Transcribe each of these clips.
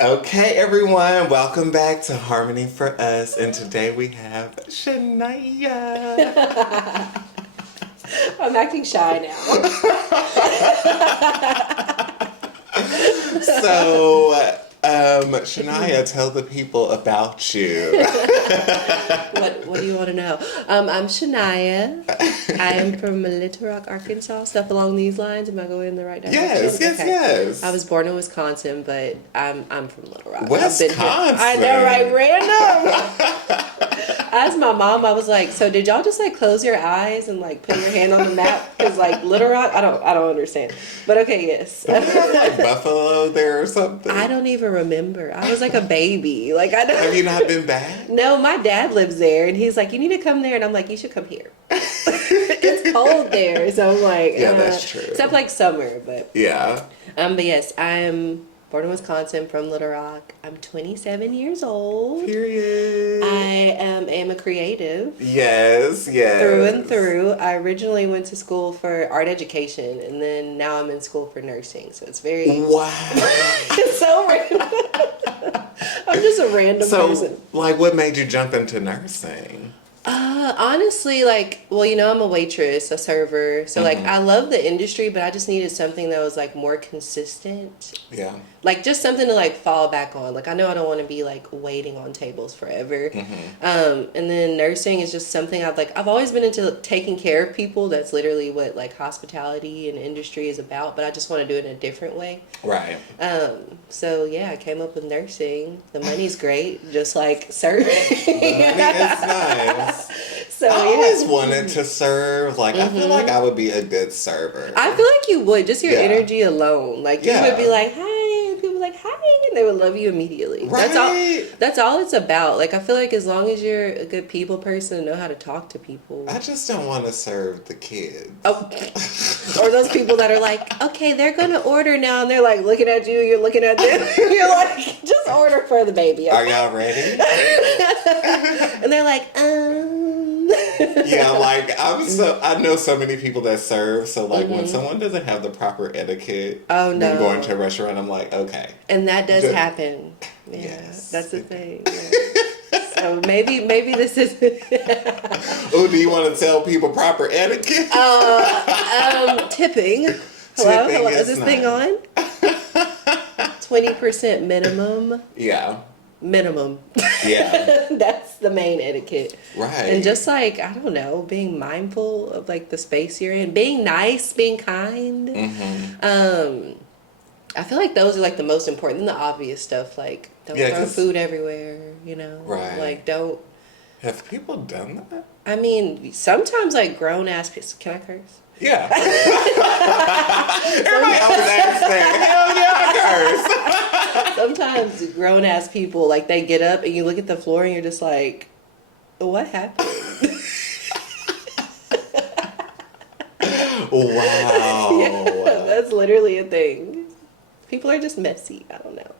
Okay, everyone, welcome back to Harmony for Us, and today we have Shaniya. I'm acting shy now. Shaniya, tell the people about you. What do you want to know? I'm Shaniya. I am from Little Rock, Arkansas. Stuff along these lines. Am I going in the right direction? Yes. I was born in Wisconsin, but I'm from Little Rock. Wisconsin. I know, right? Random. I asked my mom. I was like, "So did y'all just like close your eyes and like put your hand on the map? Because like Little Rock, I don't understand." But okay, yes. Don't you have like Buffalo there or something? I don't even remember. I was like a baby. Like I don't. Have you not been back? No, my dad lives there, and he's like, "You need to come there," and I'm like, "You should come here." It's cold there, so I'm like, Yeah, that's true. Except like summer, but Yeah. But yes, I'm born in Wisconsin, from Little Rock. I'm 27 years old. Period. I am a creative. Yes. Through and through. I originally went to school for art education, and then now I'm in school for nursing. So it's very Wow. it's so random. I'm just a random person. Like, what made you jump into nursing? Honestly, like, well, I'm a waitress, a server. So, like, I love the industry, but I just needed something that was, like, more consistent. Yeah. Like, just something to, like, fall back on. Like, I know I don't want to be, like, waiting on tables forever. And then nursing is just something I've always been into taking care of people. That's literally what, like, hospitality and industry is about. But I just want to do it in a different way. Right. So, yeah, I came up with nursing. The money's great, just like serving. The money is nice. So, I always wanted to serve. Like, I feel like I would be a good server. I feel like you would. Just your Yeah. energy alone. Like, you Yeah. would be like, hi. And people would be like, hi. And they would love you immediately. Right. That's all it's about. Like, I feel like as long as you're a good people person and know how to talk to people. I just don't want to serve the kids. Oh, or those people that are like, okay, they're going to order now. And they're like looking at you. You're looking at them. You're like, just order for the baby. Okay? Are y'all ready? And they're like, Yeah, like I know so many people that serve. So like when someone doesn't have the proper etiquette, Oh, no. when going to a restaurant, I'm like, okay. And that does happen. Yeah, Yes. that's the thing. Yeah. So maybe this is. Oh, do you want to tell people proper etiquette? Tipping. Hello, Tipping is this thing on? 20% minimum. Yeah. Minimum. Yeah. That's the main etiquette. Right. And just like, I don't know, being mindful of like the space you're in, being nice, being kind. I feel like those are like the most important, and the obvious stuff, like don't throw food everywhere, Right. Like don't. Have people done that? I mean, sometimes like grown ass people. Can I curse? Yeah. Everybody always asks that. Hell yeah, I curse. Sometimes grown ass people, like, they get up and you look at the floor and you're just like, what happened? Wow. Yeah, that's literally a thing. People are just messy. I don't know.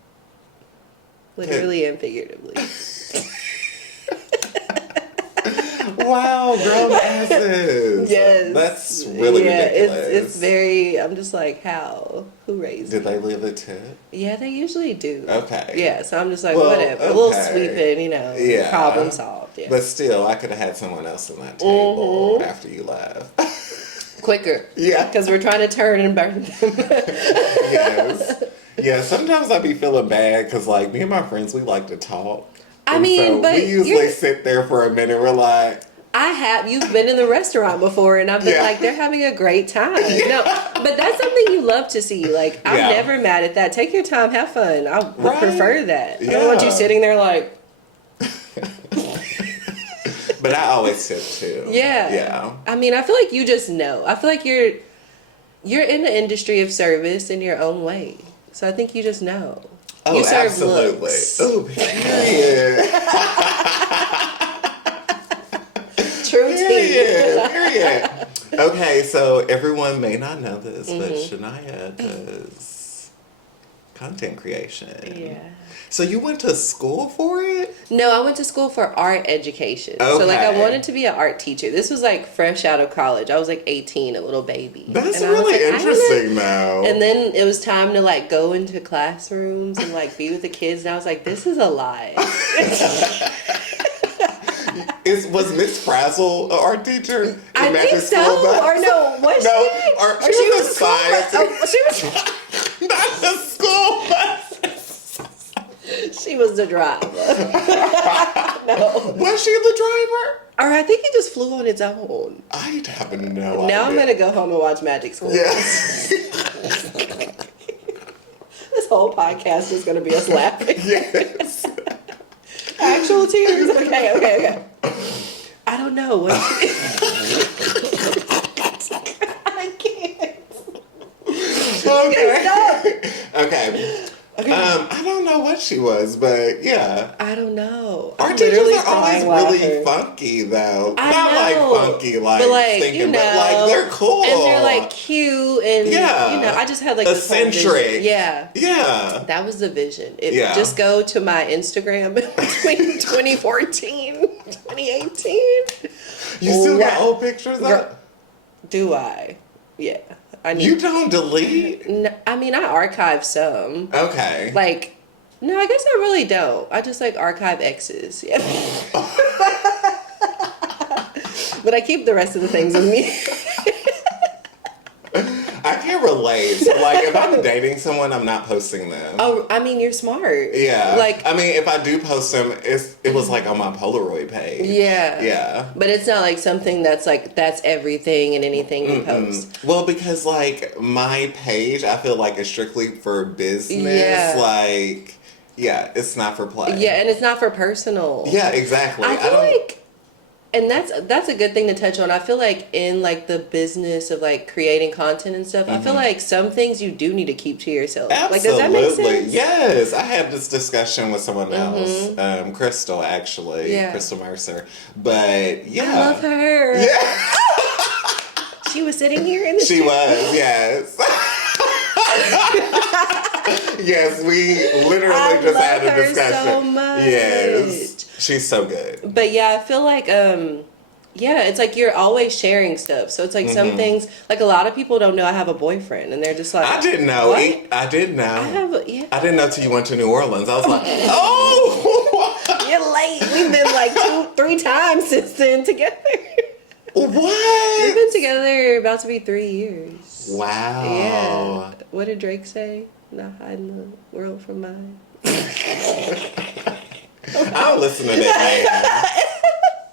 Literally and figuratively. Wow, grown asses. Yes. That's really ridiculous. It's very, I'm just like, how? Who raised Did me? they leave a tip? Yeah, they usually do. Okay. Yeah, so I'm just like, Well, whatever. A little okay. sweeping, Yeah. problem solved. Yeah. But still, I could have had someone else in that table after you left. Quicker. Yeah. Because we're trying to turn and burn them. Yes. Yeah, sometimes I be feeling bad because, like, me and my friends, we like to talk. I mean, so but we usually sit there for a minute. We're like, you've been in the restaurant before, and I've been like, they're having a great time. No, but that's something you love to see. Like, I'm never mad at that. Take your time, have fun. I would prefer that. I don't want you sitting there like. But I always tip too. Yeah. Yeah. I mean, I feel like you just know. I feel like you're in the industry of service in your own way. So I think you just know. Oh, you serve absolutely. looks. Oh, period. True tea. Period. Okay, so everyone may not know this, but Shaniya does content creation. Yeah. So you went to school for it? No, I went to school for art education. So like I wanted to be an art teacher. This was like fresh out of college. I was like 18, a little baby. That's and I was really like, interesting now. And then it was time to like go into classrooms and like be with the kids, and I was like, this is a lie. Was Miss Frazzle an art teacher? I think so. Or no, was she? Or she was a science. She was not the school bus. She was the driver. No. Was she the driver? Or I think he just flew on its own. I have no idea. Now I'm gonna go home and watch Magic School. Yes. This whole podcast is gonna be us laughing. Yes. Actual tears. Okay. I don't know what. I can't. Okay. I don't know what she was, but yeah. I don't know. Our teachers are always really funky, though. Not like funky, like, but like thinking, but like they're cool. And they're like cute, and I just had like eccentric. Yeah. That was the vision. Just go to my Instagram between 2014, 2018. You still got old pictures up? Do I? Yeah. You don't delete? No, I mean, I archive some. Okay. Like, no, I guess I really don't. I just like archive exes. Yeah. But I keep the rest of the things with me. I can relate. Like, if I'm dating someone, I'm not posting them. Oh, I mean, you're smart. Yeah. Like, I mean, if I do post them, it was like on my Polaroid page. Yeah. Yeah. But it's not like something that's like, that's everything and anything you post. Well, because like my page, I feel like is strictly for business. Yeah. Like, yeah, it's not for play. Yeah, and it's not for personal. Yeah, exactly. I feel like, and that's a good thing to touch on. I feel like in like the business of like creating content and stuff, I feel like some things you do need to keep to yourself. Absolutely. Like, does that make sense? Yes. I had this discussion with someone else, Crystal, actually. Yeah. Crystal Mercer. But yeah. I love her. Yeah. She was sitting here in the She chair. was, yes. Yes, we literally just had a discussion. So much. Yes. She's so good. But yeah, I feel like it's like you're always sharing stuff. So it's like some things, like a lot of people don't know I have a boyfriend, and they're just like, I didn't know. What? I didn't know. I didn't know till you went to New Orleans. I was like, oh, you're late. We've been like 2-3 times since then together. What? We've been together about to be 3 years. Wow. Yeah. What did Drake say? Not hiding the world from mine. I don't listen to that man.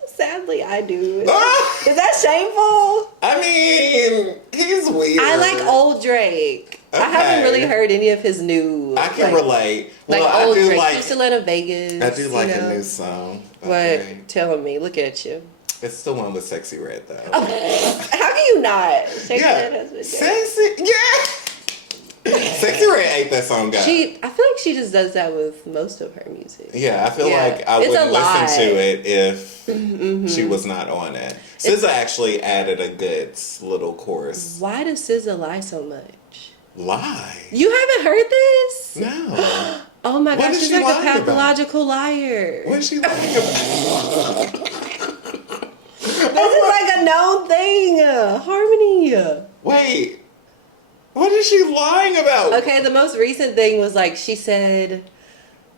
Sadly, I do. Is that shameful? I mean, he's weird. I like old Drake. Okay. I haven't really heard any of his new. I can relate. Well, like old I do Drake. like. He used to let in Vegas. I do like a new song. Okay. What? Telling me. Look at you. It's the one with Sexy Red, though. Oh, how can you not? Sexy Red has been Sexy, yeah. Sexy Red ate that song up. I feel like she just does that with most of her music. Yeah, I feel like I wouldn't listen to it if she was not on it. SZA actually added a good little chorus. Why does SZA lie so much? Lie? You haven't heard this? No. Oh my gosh, she's like a pathological liar. What is she lying about? This is like a known thing. Harmony. Wait. What is she lying about? Okay, the most recent thing was like she said,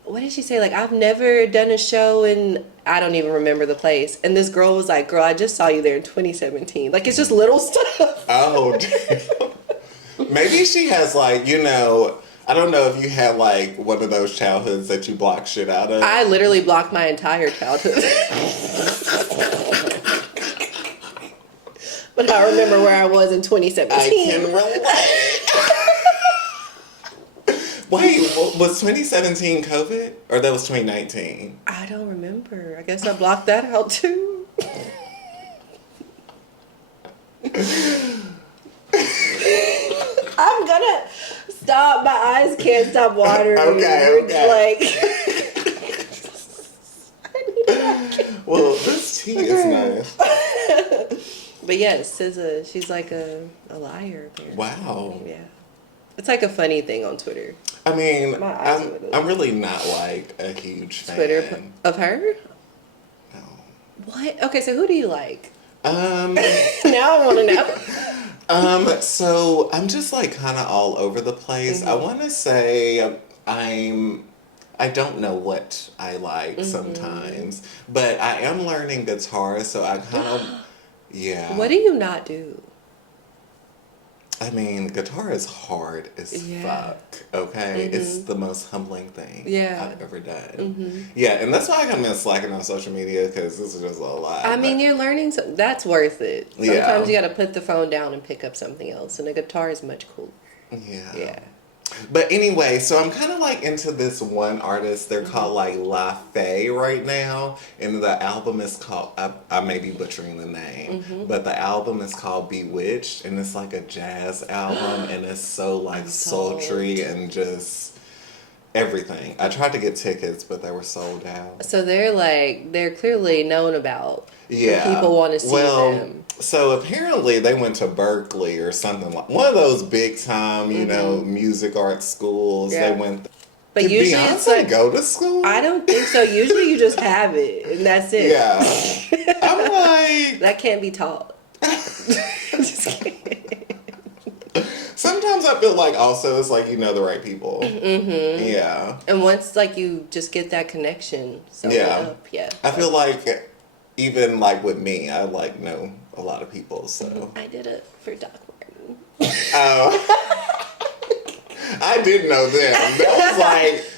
what did she say? Like, I've never done a show in, I don't even remember the place. And this girl was like, girl, I just saw you there in 2017. Like, it's just little stuff. Oh, damn. Maybe she has like, I don't know if you had like one of those childhoods that you block shit out of. I literally blocked my entire childhood. But I remember where I was in 2017. I can relate. Wait, was 2017 COVID? Or that was 2019? I don't remember. I guess I blocked that out too. I'm gonna stop. My eyes can't stop watering. Okay. Like, well, this tea is nice. But yes, SZA, she's like a liar. Apparently. Wow. Yeah. It's like a funny thing on Twitter. I mean, My eyes are really- I'm really not like a huge fan. Twitter of her? No. What? Okay, so who do you like? Um, Now I want to know. so I'm just like kind of all over the place. I want to say I don't know what I like sometimes, but I am learning guitar, so I kind of, yeah. What do you not do? I mean, guitar is hard as fuck, okay? It's the most humbling thing I've ever done. Yeah, and that's why I kind of been slacking on social media, because this is just a lot. I mean, you're learning, that's worth it. Sometimes Yeah. you got to put the phone down and pick up something else, and a guitar is much cooler. Yeah. Yeah. But anyway, so I'm kind of like into this one artist. They're called like La Fée right now. And the album is called, I may be butchering the name, but the album is called Bewitched. And it's like a jazz album. And it's so like sultry and just everything. I tried to get tickets, but they were sold out. So they're clearly known about. Yeah. People want to see them. So apparently they went to Berkeley or something like one of those big time, you know, music art schools. Yeah. They went. But Did usually Beyonce it's like, go to school? I don't think so. Usually you just have it and that's it. Yeah. I'm like. That can't be taught. Just kidding. Sometimes I feel like also it's like you know the right people. Mm-hmm. Yeah. And once like you just get that connection, so yeah. I feel like even like with me, I like know a lot of people. So I did it for Doc Martin. Oh. I didn't know them.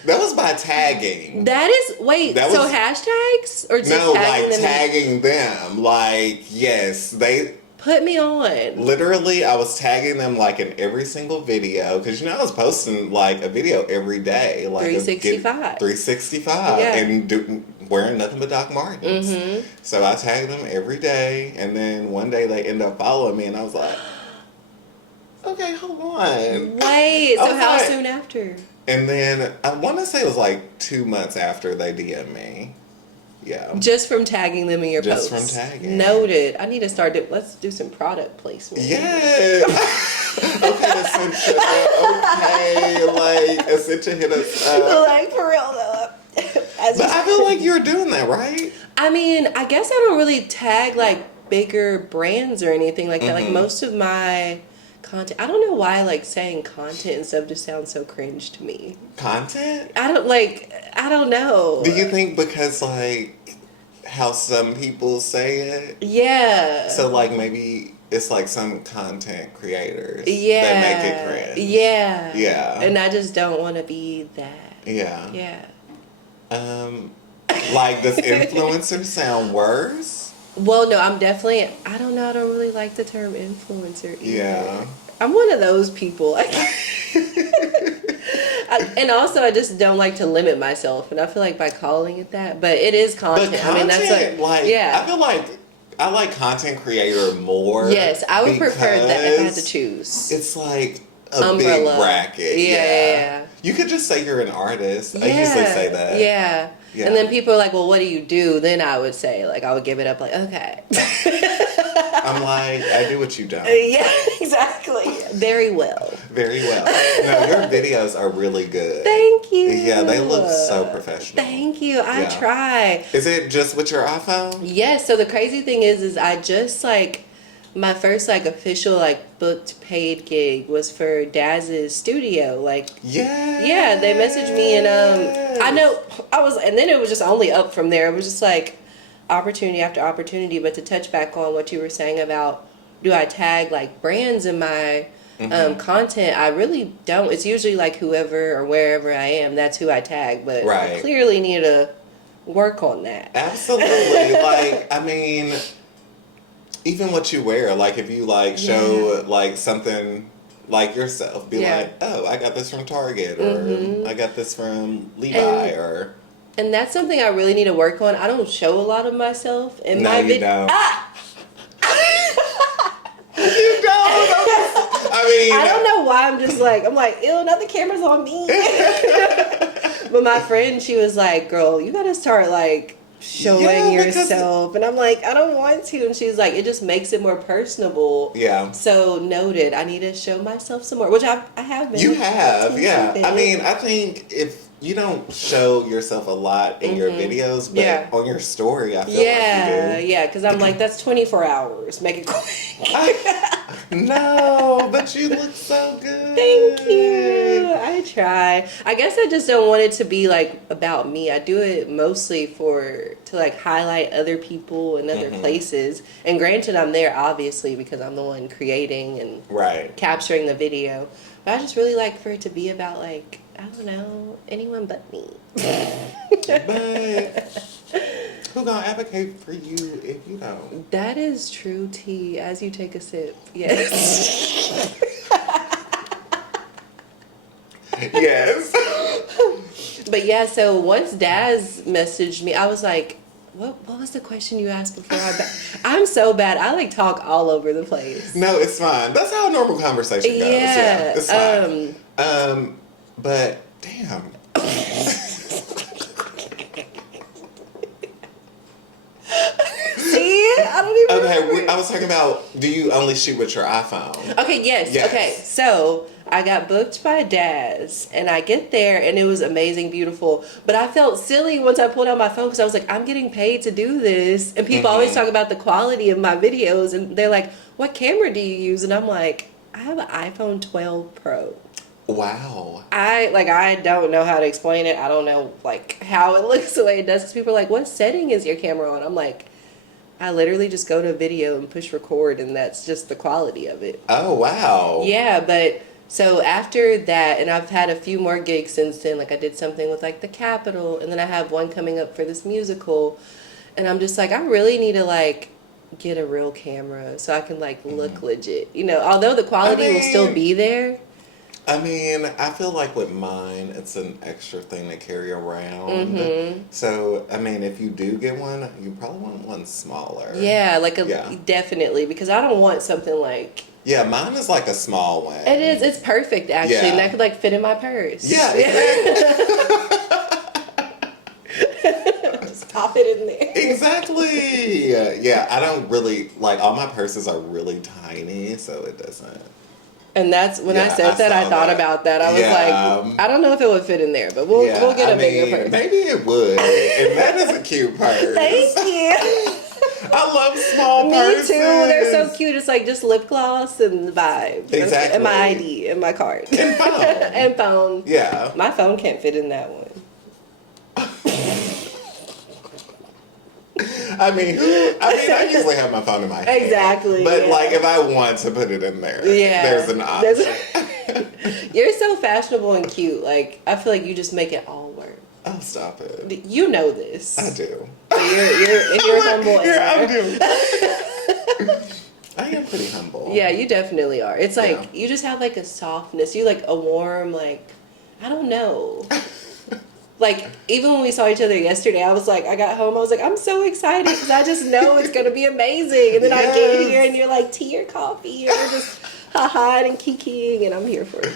That was by tagging. That is hashtags or just tagging them? Tagging them. Like yes, they. Put me on. Literally, I was tagging them like in every single video because I was posting like a video every day, like 365. 365, yeah. and wearing nothing but Doc Martens. Mm-hmm. So I tagged them every day, and then one day they end up following me, and I was like, "Okay, hold on, wait." So how soon after? And then I want to say it was like 2 months after they DM'd me. Yeah. Just from tagging them in your posts. Just from tagging. Noted. I need to start let's do some product placement. Yeah. Okay, Essentia. Okay, like Essentia hit us up. Like for real though. But I feel like you're doing that, right? I mean, I guess I don't really tag like bigger brands or anything like that. Like most of my content, I don't know why like saying content and stuff just sounds so cringe to me. Content? I don't know. Do you think because like how some people say it? Yeah. So like maybe it's like some content creators that make it cringe. Yeah. Yeah. And I just don't want to be that. Yeah. Yeah. Like does influencer sound worse? Well, no, I don't know, I don't really like the term influencer either. Yeah. I'm one of those people. And also, I just don't like to limit myself, and I feel like by calling it that, but it is content. But content, I mean, that's I feel like I like content creator more. Yes, I would prefer that if I had to choose. It's like a umbrella. big bracket. Yeah. You could just say you're an artist. Yeah. I usually say that. Yeah. And then people are like, well, what do you do? Then I would say, like, I would give it up, like, okay. I'm like, I do what you don't. Yeah, exactly. Very well. Very well. No, your videos are really good. Thank you. Yeah, they look so professional. Thank you. I try. Is it just with your iPhone? Yes. So the crazy thing is I just like my first like official like booked paid gig was for Daz's studio. Like yeah, they messaged me and I know and then it was just only up from there. It was just like opportunity after opportunity. But to touch back on what you were saying about do I tag like brands in my content, I really don't. It's usually like whoever or wherever I am, that's who I tag. But I clearly need to work on that. Absolutely. Like, I mean, even what you wear, like if you like show like something like yourself, be like, oh, I got this from Target or I got this from Levi and that's something I really need to work on. I don't show a lot of myself in my video. Don't. You don't. I mean, I don't know why I'm like, ew, now the camera's on me. But my friend, she was like, girl, you gotta start like showing Yeah, yourself. And I'm like, I don't want to. And she's like, it just makes it more personable. Yeah. So noted. I need to show myself some more, which I have been. You have, yeah. I Bit. mean, I think if you don't show yourself a lot in your videos, but Yeah. on your story, I feel like you do. Yeah, because I'm like, that's 24 hours. Make it quick. No, but you look so good. Thank you. I try. I guess I just don't want it to be like about me. I do it mostly to like highlight other people and other places. And granted, I'm there obviously because I'm the one creating and capturing the video. But I just really like for it to be about like, I don't know, anyone but me. But who gonna advocate for you if you don't? That is true, T. As you take a sip. Yes. Yes. But yeah, so once Daz messaged me, I was like, what was the question you asked before? I'm so bad. I like talk all over the place. No, it's fine. That's how a normal conversation goes. Yeah, it's fine. But damn. See? I don't even remember. I was talking about, do you only shoot with your iPhone? Okay, yes. Okay, so I got booked by Daz, and I get there, and it was amazing, beautiful. But I felt silly once I pulled out my phone because I was like, I'm getting paid to do this. And people always talk about the quality of my videos, and they're like, what camera do you use? And I'm like, I have an iPhone 12 Pro. Wow. I don't know how to explain it. I don't know like how it looks the way it does. Because people are like, what setting is your camera on? I'm like, I literally just go to video and push record, and that's just the quality of it. Oh, wow. Yeah, but so after that, and I've had a few more gigs since then. Like I did something with like the Capitol, and then I have one coming up for this musical, and I'm just like, I really need to like get a real camera so I can like look legit. You know, although the quality will still be there. I mean, I feel like with mine, it's an extra thing to carry around. So, I mean, if you do get one, you probably want one smaller. Yeah, definitely, because I don't want something like... Yeah, mine is like a small one. It is. It's perfect, actually, and that could like fit in my purse. Yeah, exactly. Just pop it in there. Exactly. Yeah, I don't really, like, all my purses are really tiny, so it doesn't... And that's when I said that, I thought about that. I was like, I don't know if it would fit in there, but we'll get a bigger purse. Maybe it would. And that is a cute purse. Thank you. I love small purses. Me too. They're so cute. It's like just lip gloss and the vibe. Exactly. And my ID and my card. And phone. And phone. Yeah. My phone can't fit in that one. I usually have my phone in my hand. Exactly. But like, if I want to put it in there, there's an option. You're so fashionable and cute. Like, I feel like you just make it all work. Oh, stop it. You know this. I do. So you're humble. I do. I am pretty humble. Yeah, you definitely are. It's like, you just have like a softness. You like a warm, like, I don't know. Like, even when we saw each other yesterday, I was like, I got home, I was like, I'm so excited because I just know it's going to be amazing. And then I get here and you're like, tea or coffee? And we're just ha-ha and kikiing, and I'm here for it.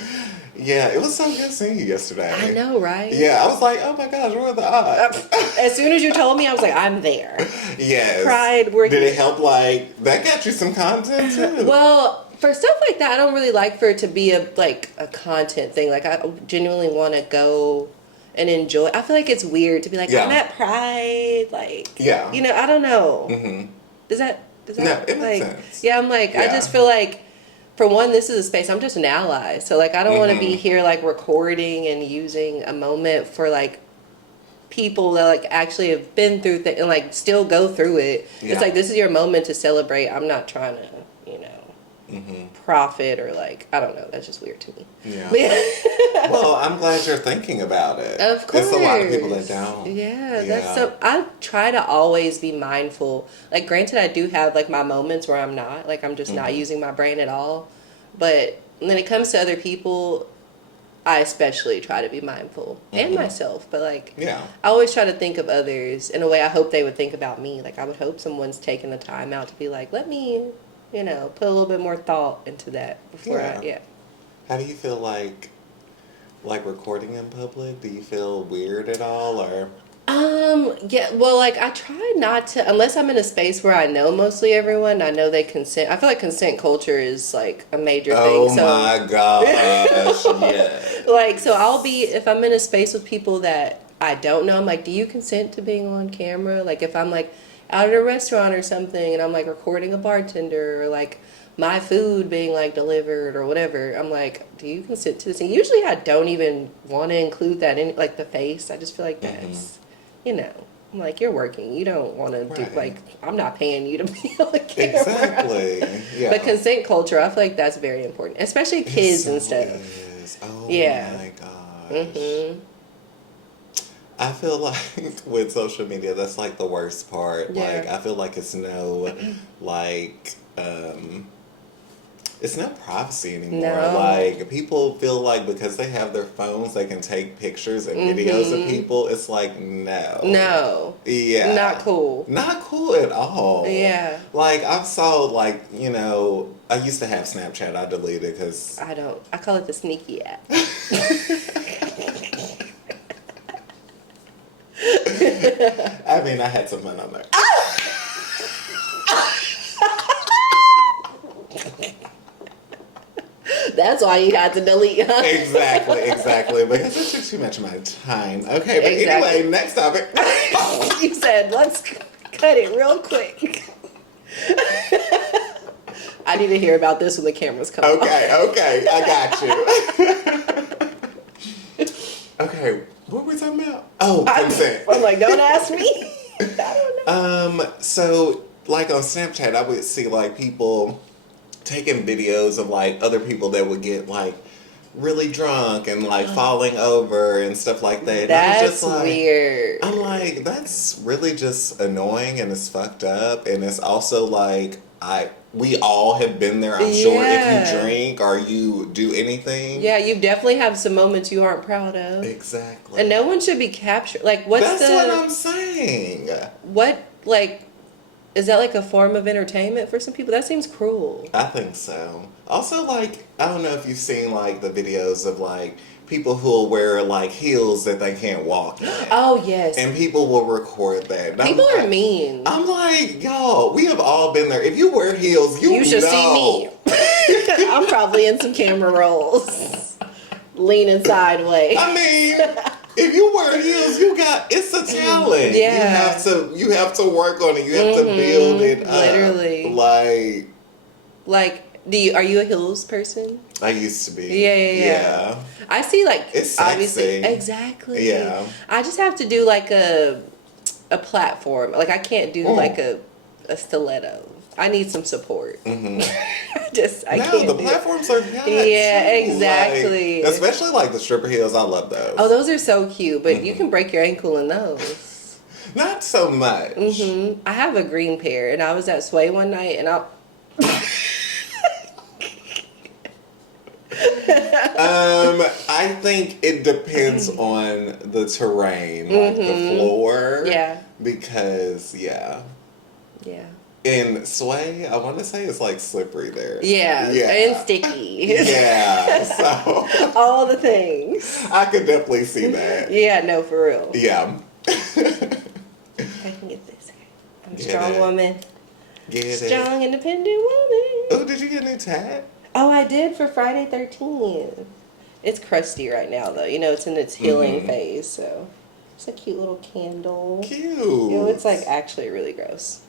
Yeah, it was so good seeing you yesterday. I know, right? Yeah, I was like, oh my gosh, what are the odds? As soon as you told me, I was like, I'm there. Yes. Pride. Did it help, like, that got you some content too? Well, for stuff like that, I don't really like for it to be a content thing. Like, I genuinely want to go and enjoy. I feel like it's weird to be like, I'm at Pride, like, you know, I don't know. Does that no, it makes like, sense. Yeah, I'm like, I just feel like, for one, this is a space, I'm just an ally. So, like, I don't want to be here, like, recording and using a moment for, like, people that, like, actually have been through and, like, still go through it. It's like, this is your moment to celebrate. I'm not trying to, you know, profit or, like, I don't know. That's just weird to me. Yeah. Well, I'm glad you're thinking about it. Of course. There's a lot of people that don't. Yeah, that's so... I try to always be mindful. Like, granted, I do have, like, my moments where I'm not. Like, I'm just not using my brain at all. But when it comes to other people, I especially try to be mindful. And myself. But, like, I always try to think of others in a way I hope they would think about me. Like, I would hope someone's taking the time out to be like, let me, you know, put a little bit more thought into that before How do you feel like recording in public? Do you feel weird at all, or? Yeah, well, like, I try not to, unless I'm in a space where I know mostly everyone, I know they consent. I feel like consent culture is, like, a major thing. Oh So, my gosh, yes. like, so I'll be, if I'm in a space with people that I don't know, I'm like, do you consent to being on camera? Like, if I'm, like, out at a restaurant or something and I'm, like, recording a bartender or, like, my food being, like, delivered or whatever, I'm like, do you consent to this? And usually I don't even want to include that in, like, the face. I just feel like that's, you know, I'm like, you're working. You don't want to do, like, I'm not paying you to be on camera. Exactly. Yeah. But consent culture, I feel like that's very important, especially kids and stuff. Is. Oh Yeah. my gosh. I feel like with social media, that's like the worst part. Yeah. Like, I feel like it's no, like, it's no privacy anymore. No. Like, people feel like because they have their phones, they can take pictures and videos of people. It's like, no. No. Yeah. Not cool. Not cool at all. Yeah. Like, I've saw, like, you know, I used to have Snapchat. I deleted because... I don't. I call it the sneaky app. I mean, I had some fun on there. That's why you had to delete, huh? Exactly. Because it took too much of my time. Okay, but Exactly. anyway, next topic. You said, let's cut it real quick. I need to hear about this when the cameras come on. Okay, I got you. Okay, what were we talking about? Oh, consent. I'm like, don't ask me. I don't know. So, like on Snapchat, I would see like people taking videos of like other people that would get like really drunk and like falling over and stuff like that. And I was That's just like, weird. I'm like, that's really just annoying and it's fucked up. And it's also like, we all have been there, I'm sure, if you drink or you do anything. Yeah, you definitely have some moments you aren't proud of. Exactly. And no one should be captured. Like, what's That's what I'm saying. What, like, is that like a form of entertainment for some people? That seems cruel. I think so. Also, like, I don't know if you've seen like the videos of like people who will wear like heels that they can't walk in. Oh, yes. And people will record that. And People are mean. I'm like, y'all, we have all been there. If you wear heels, you should know. see me. I'm probably in some camera rolls, leaning sideways. I mean, if you wear heels, it's a talent. Yeah. You have to work on it. You have to build it up. Literally. Like, are you a heels person? I used to be. Yeah. I see, like, it's obviously, sexy. Exactly. Yeah. I just have to do like a platform. Like, I can't do like a stiletto. I need some support. Mm-hmm. I can't. The platforms are nice. Yeah, too. exactly. Like, especially like the stripper heels. I love those. Oh, those are so cute, but you can break your ankle in those. Not so much. I have a green pair, and I was at Sway one night, and I think it depends on the terrain, like the floor. Yeah. Because, Yeah. in Sway, I want to say it's like slippery there. Yeah. And sticky. Yeah. So. All the things. I could definitely see that. Yeah, no, for real. Yeah. I can get this. I'm a strong woman. Strong, independent woman. Oh, did you get a new tag? Oh, I did for Friday 13th. It's crusty right now, though. You know, it's in its healing phase, so it's a cute little candle. Cute. You know, it's like actually really gross.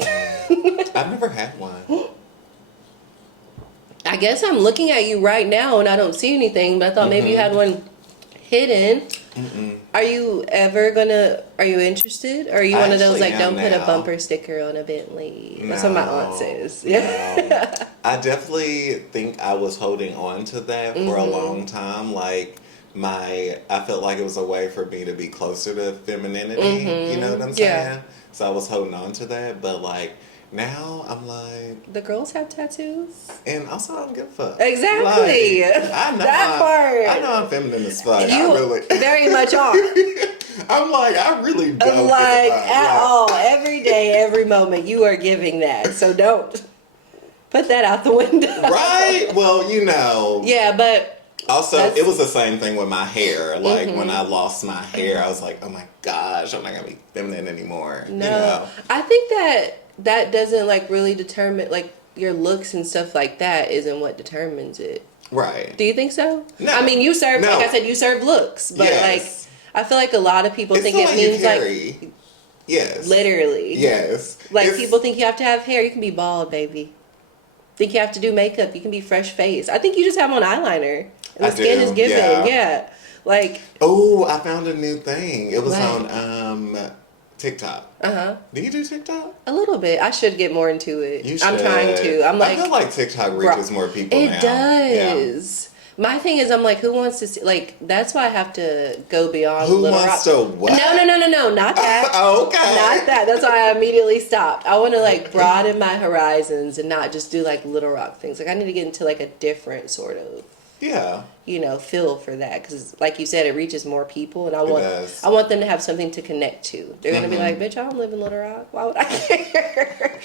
I've never had one. I guess I'm looking at you right now and I don't see anything, but I thought maybe you had one hidden. Are you interested? Or are you one of those like, don't put a bumper sticker on a Bentley? That's what my aunt says. Yeah. I definitely think I was holding on to that for a long time. Like, I felt like it was a way for me to be closer to femininity. You know what I'm saying? Yeah. So I was holding on to that. But like, now I'm like, the girls have tattoos. and also I don't give a fuck. Exactly. Like, I know that part. I know I'm feminine as fuck. You I really very much are. I'm like, I really don't like give a fuck. at all. Every day, every moment, you are giving that. So don't put that out the window. Right? Well, you know. Yeah, but Also, That's- it was the same thing with my hair. Like, when I lost my hair, I was like, oh my gosh, I'm not going to be feminine anymore. No. You know? I think that doesn't, like, really determine, like, your looks and stuff like that isn't what determines it. Right. Do you think so? No. I mean, you serve, No. like I said, you serve looks. But, Yes. like, I feel like a lot of people It's think the it way you means, carry. like, Yes. literally. Yes. Like, people think you have to have hair. You can be bald, baby. Think you have to do makeup. You can be fresh face. I think you just have on eyeliner. And the skin is given. Yeah. Like. Oh, I found a new thing. It was What? on TikTok. Uh-huh. Do you do TikTok? A little bit. I should get more into it. You should. I'm trying to. I'm like. I feel like TikTok reaches more people now. It does. My thing is, I'm like, who wants to see? Like, that's why I have to go beyond. Who Little wants Rock. to what? No, not that. Okay. Not that. That's why I immediately stopped. I want to, like, broaden my horizons and not just do, like, Little Rock things. Like, I need to get into, like, a different sort of, Yeah. feel for that. Because, like you said, it reaches more people, and I does. want them to have something to connect to. They're gonna be like, bitch, I don't live in Little Rock. Why would I care?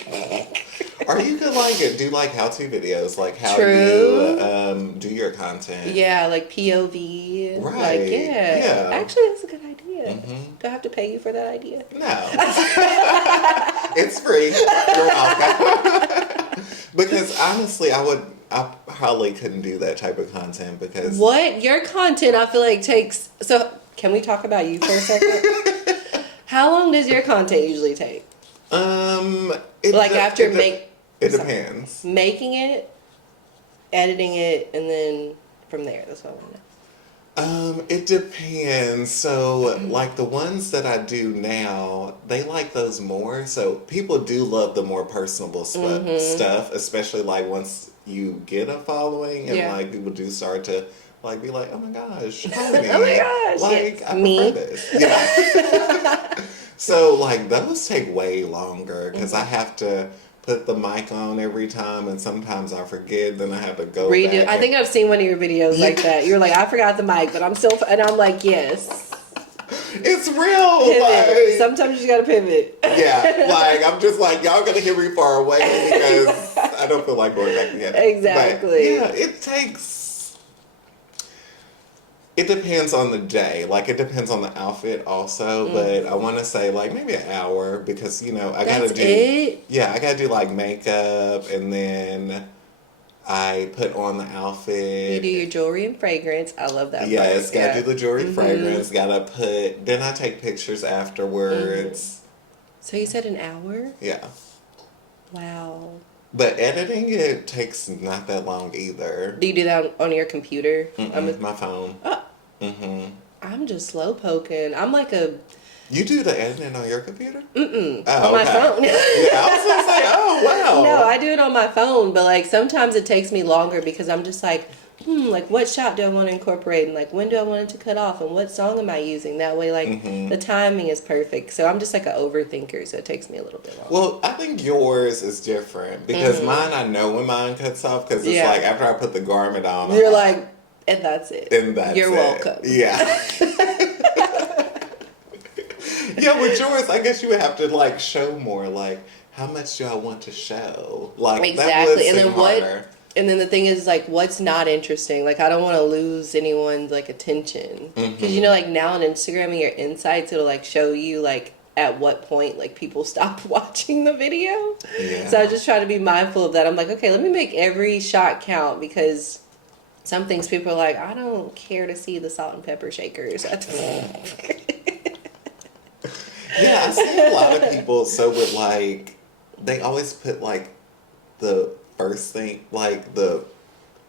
Or you could do like how-to videos, like how True. you do your content. Yeah, like POV. Right. Like, yeah. Actually, that's a good idea. Do I have to pay you for that idea? No. It's free. You're welcome. Because honestly, I probably couldn't do that type of content because What? Your content, I feel like, takes... So, can we talk about you for a second? How long does your content usually take? It depends. Making it, editing it, and then from there. That's what I want to know. It depends. So, like the ones that I do now, they like those more. So, people do love the more personable stuff, especially like once you get a following and like people do start to like be like, oh my gosh, Tony, Oh my gosh, like yes. I Me? prefer this. Yeah. So, like those take way longer because I have to put the mic on every time, and sometimes I forget. Then I have to go Redo. back I think I've seen one of your videos like that. You're like, I forgot the mic, but I'm still, and I'm like, yes. It's real. Pivot. Like, Sometimes you gotta pivot. yeah, like I'm just like y'all gonna hear me far away because I don't feel like going back again. Exactly. But, yeah, it takes. It depends on the day. Like it depends on the outfit also. But I want to say like maybe an hour because I gotta do. It? Yeah, I gotta do like makeup and then I put on the outfit. You do your jewelry and fragrance. I love that. Yes, part. gotta do the jewelry fragrance. Then I take pictures afterwards. So you said an hour? Yeah. Wow. But editing it takes not that long either. Do you do that on your computer? My phone. Oh. I'm just slow poking. I'm like a... You do the editing on your computer? On Oh, my okay. phone. Yeah, I was gonna say, oh wow. No, I do it on my phone, but like sometimes it takes me longer because I'm just like, like what shot do I want to incorporate, and like when do I want it to cut off, and what song am I using? That way, like the timing is perfect. So I'm just like an overthinker, so it takes me a little bit longer. Well, I think yours is different because mine, I know when mine cuts off because it's like after I put the garment on, you're like, and that's it. and that's you're it. welcome. Yeah. Yeah, with yours, I guess you would have to like show more. Like, how much do I want to show? Like Exactly, and then harder. And then the thing is, like, what's not interesting? Like, I don't want to lose anyone's like attention because like now on Instagram and your insights, it'll like show you like at what point like people stop watching the video. Yeah. So I just try to be mindful of that. I'm like, okay, let me make every shot count because some things people are like, I don't care to see the salt and pepper shakers. Yeah, I see a lot of people. So with like, they always put like the first thing, like the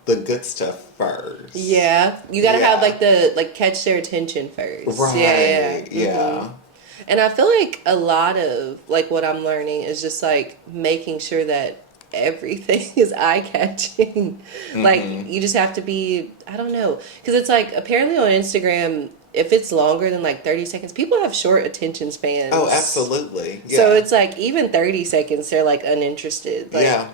good stuff first. Yeah, you gotta have like catch their attention first. Right. Yeah. And I feel like a lot of like what I'm learning is just like making sure that everything is eye catching. Like you just have to be, I don't know, because it's like apparently on Instagram, if it's longer than like 30 seconds, people have short attention spans. Oh, absolutely. Yeah. So it's like even 30 seconds, they're like uninterested. Like, yeah.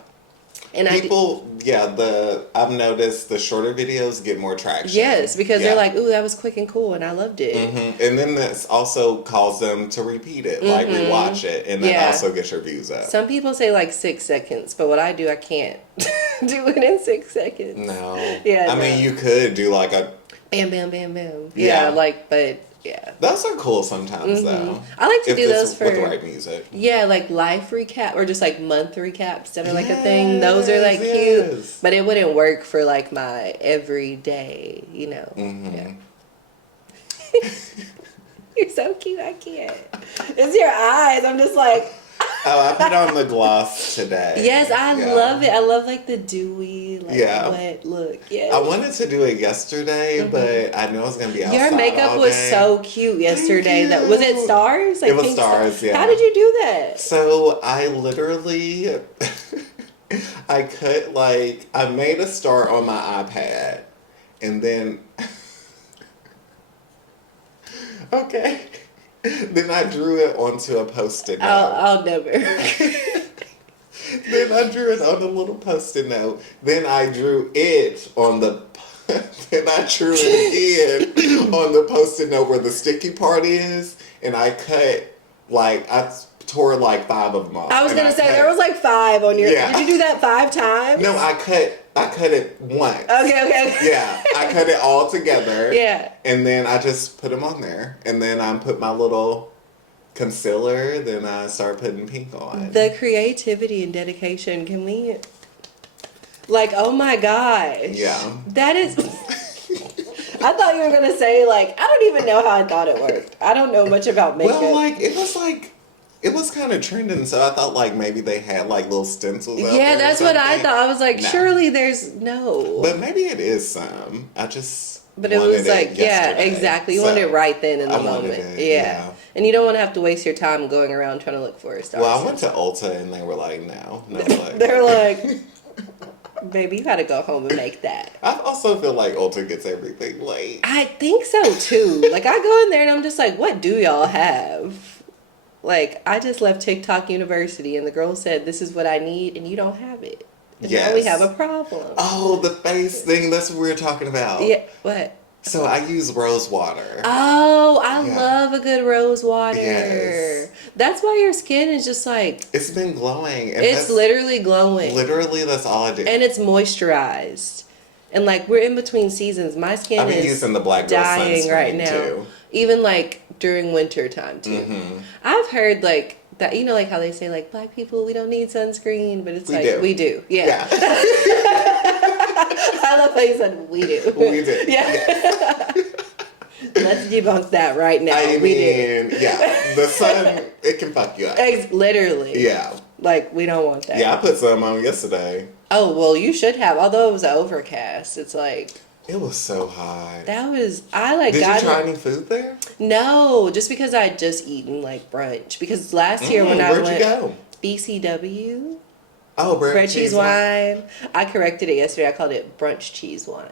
And I've noticed the shorter videos get more traction. Yes, because they're like, ooh, that was quick and cool, and I loved it. And then this also calls them to repeat it, like rewatch it, and that also gets your views up. Some people say like 6 seconds, but what I do, I can't do it in 6 seconds. No. Yeah. I mean, you could do like a bam, bam, bam, bam. Yeah, but yeah. Those are cool sometimes, though. I like to do those for with the right music. Yeah, like life recap or just like month recaps that are like a thing. Those are like cute, but it wouldn't work for like my everyday, you know. Yeah. You're so cute. I can't. It's your eyes. I'm just like. Oh, I put on the gloss today. Yes, I love it. I love like the dewy, like wet look. Yes. I wanted to do it yesterday, but I know it's gonna be outside. Your makeup was so cute yesterday. That was it. Stars? Like it was stars. Yeah. How did you do that? So I literally, I made a star on my iPad, and then, okay. Then I drew it onto a Post-it note. I'll never. Then I drew it on a little Post-it note. Then I drew it on the. Then I drew it again on the Post-it note where the sticky part is, and I tore like 5 of them off. I was gonna say there was like 5 on your. Yeah. Did you do that 5 times? No, I cut it once. Okay. Yeah, I cut it all together. Yeah. And then I just put them on there. And then I put my little concealer. Then I start putting pink on. The creativity and dedication. Can we... Like, oh my gosh. Yeah. That is... I thought you were going to say, like, I don't even know how I thought it worked. I don't know much about makeup. Well, it was kind of trending, so I thought like maybe they had like little stencils out yeah, there that's what I thought. I was like, surely there's no. But maybe it is some. But it was like, yeah, exactly. You wanted it right then in the moment. Yeah. And you don't want to have to waste your time going around trying to look for a star. Well, I went to Ulta and they were like, no. They're like, baby, you got to go home and make that. I also feel like Ulta gets everything late. I think so too. Like I go in there and I'm just like, what do y'all have? Like, I just left TikTok University and the girl said, this is what I need, and you don't have it. And now we have a problem. Oh, the face thing. That's what we were talking about. Yeah, what? So I use rose water. Oh, I love a good rose water. Yes. That's why your skin is just like... It's been glowing. And it's literally glowing. Literally, that's all I do. And it's moisturized. And like, we're in between seasons. My skin is using the Black Girl dying right now. Too. Even like during winter time too. I've heard like that, you know, like how they say like black people, we don't need sunscreen, but it's we do. Yeah. I love how you said we do. We do. Yeah. Let's debunk that right now. We do. Yeah. The sun, it can fuck you up. Literally. Yeah. Like, we don't want that. Yeah, I put some on yesterday. Oh, well, you should have. Although it was overcast, it's like... It was so hot. That was... Did you try any food there? No, just because I had just eaten, like, brunch. Because last year when I went... Where'd you go? BCW. Oh, bread, cheese, wine. I corrected it yesterday. I called it brunch cheese wine.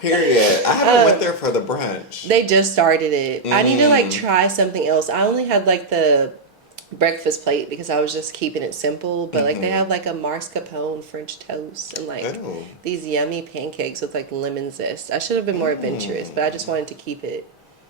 Period. I haven't went there for the brunch. They just started it. I need to, like, try something else. I only had, like, the... breakfast plate because I was just keeping it simple, but like they have like a mascarpone French toast and like these yummy pancakes with like lemon zest. I should have been more adventurous, but I just wanted to keep it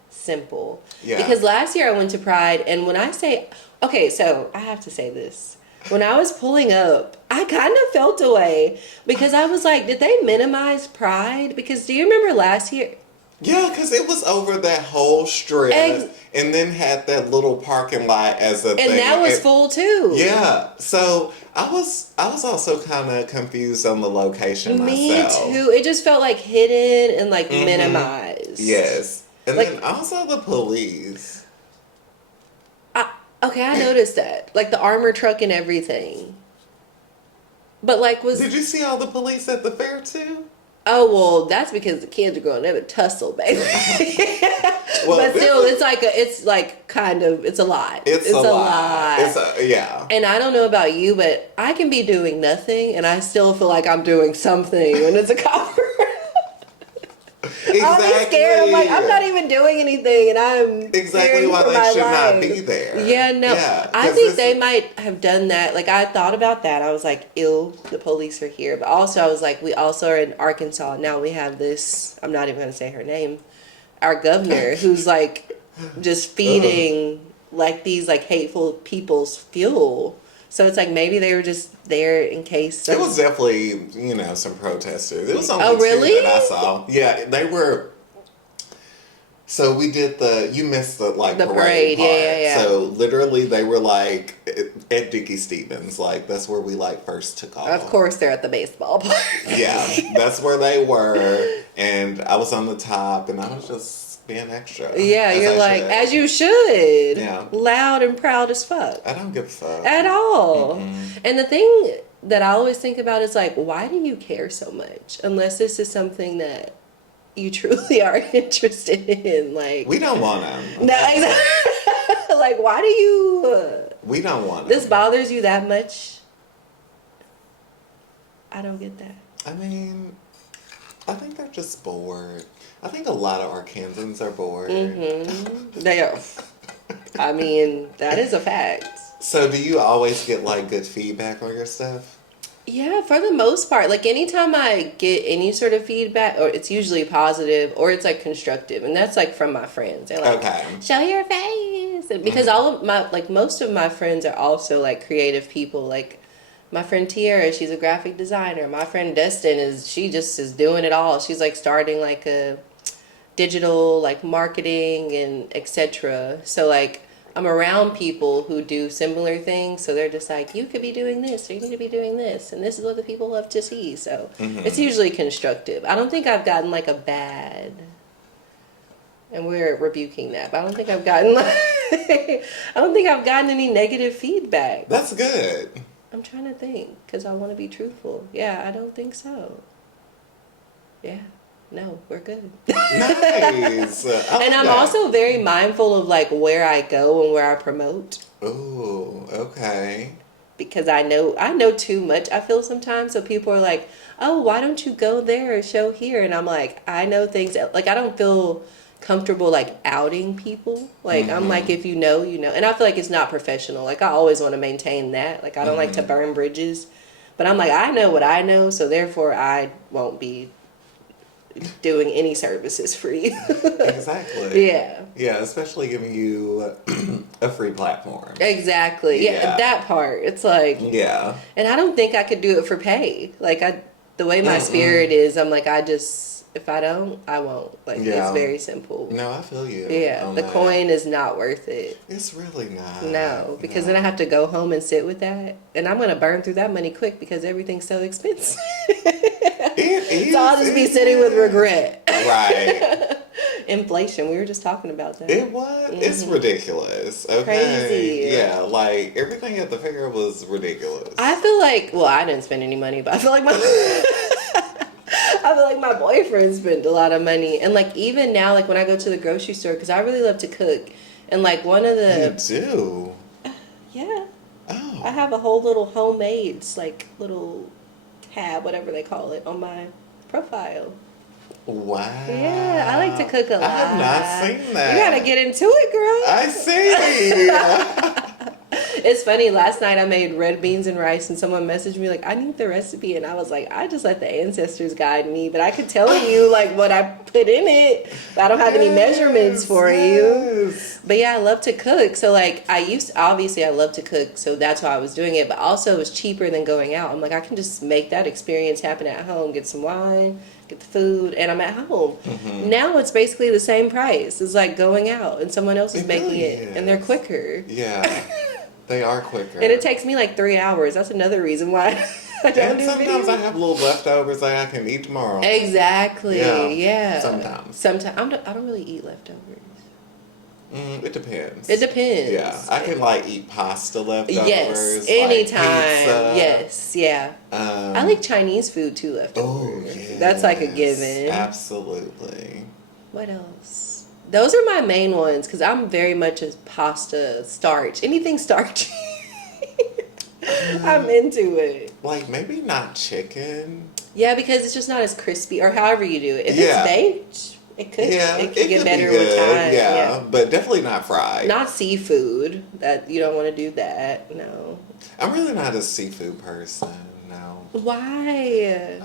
simple. Yeah. Because last year I went to Pride, and when I say, okay, so I have to say this. When I was pulling up, I kind of felt away because I was like, did they minimize Pride? Because do you remember last year? Yeah, because it was over that whole strip and then had that little parking lot as a thing. And that was full too. Yeah. So I was also kind of confused on the location myself. Me too. It just felt like hidden and like minimized. Yes. And like, then also the police. Okay, I noticed that. Like the armor truck and everything. But like Did you see all the police at the fair too? Oh, well, that's because the kids are going to tussle, baby. Well, but still, it's a lot. It's a lot. Yeah. And I don't know about you, but I can be doing nothing, and I still feel like I'm doing something when it's a cop. I'll be scared. I'm like, I'm not even doing anything, and I'm exactly fearing why for they my should life. not be there. Yeah, no. Yeah, I 'cause think they might have done that. Like, I thought about that. I was like, ew, the police are here. But also, I was like, we also are in Arkansas. Now we have this, I'm not even going to say her name, our governor, who's like just feeding like these like hateful people's fuel. So it's like maybe they were just there in case. It was definitely, some protesters. It was only Oh, really? two that I saw. Yeah, they were. So we did you missed the The parade parade, part. yeah. So literally they were like at Dickie Stevens, like that's where we like first took off. Of course, they're at the baseball park. Yeah, that's where they were, and I was on the top, and I was just being extra. Yeah, you're like, as you should. Yeah. Loud and proud as fuck. I don't give a fuck. At all. Mm-mm. And the thing that I always think about is like, why do you care so much? Unless this is something that you truly are interested in. Like, We don't want them. no, exactly. Like, why do you... We don't want them. This bothers you that much? I don't get that. I mean, I think they're just bored. I think a lot of Arkansans are bored. Mm-hmm. They are. I mean, that is a fact. So do you always get like good feedback on your stuff? Yeah, for the most part. Like anytime I get any sort of feedback, or it's usually positive or it's like constructive, and that's like from my friends. They're like, Okay. show your face. And because all of my, like most of my friends are also like creative people. Like my friend Tiara, she's a graphic designer. My friend Destin she just is doing it all. She's like starting like a digital like marketing and etc. So like I'm around people who do similar things, so they're just like, you could be doing this, or you need to be doing this, and this is what the people love to see. So it's usually constructive. I don't think I've gotten like a bad, and we're rebuking that, but I don't think I've gotten like, I don't think I've gotten any negative feedback. That's good. I'm trying to think, because I want to be truthful. Yeah, I don't think so. Yeah. No, we're good. Nice. And I'm also very mindful of like where I go and where I promote. Ooh, okay. Because I know too much, I feel sometimes. So people are like, oh, why don't you go there or show here? And I'm like, I know things like I don't feel comfortable like outing people. Like I'm like, if you know, you know. And I feel like it's not professional. Like I always want to maintain that. Like I don't like to burn bridges. But I'm like, I know what I know, so therefore I won't be doing any services for you. Exactly. Yeah. Yeah, especially giving you a free platform. Exactly. Yeah, that part. It's like, yeah. And I don't think I could do it for pay. Like the way my spirit is, I'm like, if I don't, I won't. Like it's very simple. No, I feel you. Yeah, the coin is not worth it. It's really not. No, because then I have to go home and sit with that, and I'm gonna burn through that money quick because everything's so expensive. It is. So I'll just be sitting with regret. Right. Inflation. We were just talking about that. It was. It's ridiculous. Okay. Crazy. Yeah, like everything at the fair was ridiculous. I feel like, well, I didn't spend any money, but I feel like my boyfriend spent a lot of money. And like even now, like when I go to the grocery store, because I really love to cook, and like one of the You do. Yeah. Oh. I have a whole little homemade, like little tab, whatever they call it, on my profile. Wow. Yeah, I like to cook a lot. I have not seen that. You gotta get into it, girl. I see. It's funny, last night I made red beans and rice and someone messaged me like, I need the recipe, and I was like, I just let the ancestors guide me, but I could tell you like what I put in it, but I don't have any measurements for you. But yeah, I love to cook. So like obviously I love to cook, so that's why I was doing it, but also it was cheaper than going out. I'm like, I can just make that experience happen at home, get some wine, get the food, and I'm at home. Now it's basically the same price. It's like going out and someone else is making it, and they're quicker. Yeah. They are quicker. And it takes me like 3 hours. That's another reason why I don't do sometimes videos. I have little leftovers that I can eat tomorrow. Exactly. Yeah. Sometimes. I don't really eat leftovers. It depends. It depends. Yeah. I can like eat pasta leftovers. Yes. Anytime. Like yes. Yeah. I like Chinese food too leftovers. Oh, yeah. That's like a given. Absolutely. What else? Those are my main ones because I'm very much a pasta starch. Anything starchy. I'm into it. Like maybe not chicken. Yeah, because it's just not as crispy, or however you do it. If it's baked, It could. Yeah, It it could get could better be with good. time. Yeah, but definitely not fried. Not seafood. That you don't want to do that. No. I'm really not a seafood person. No. Why?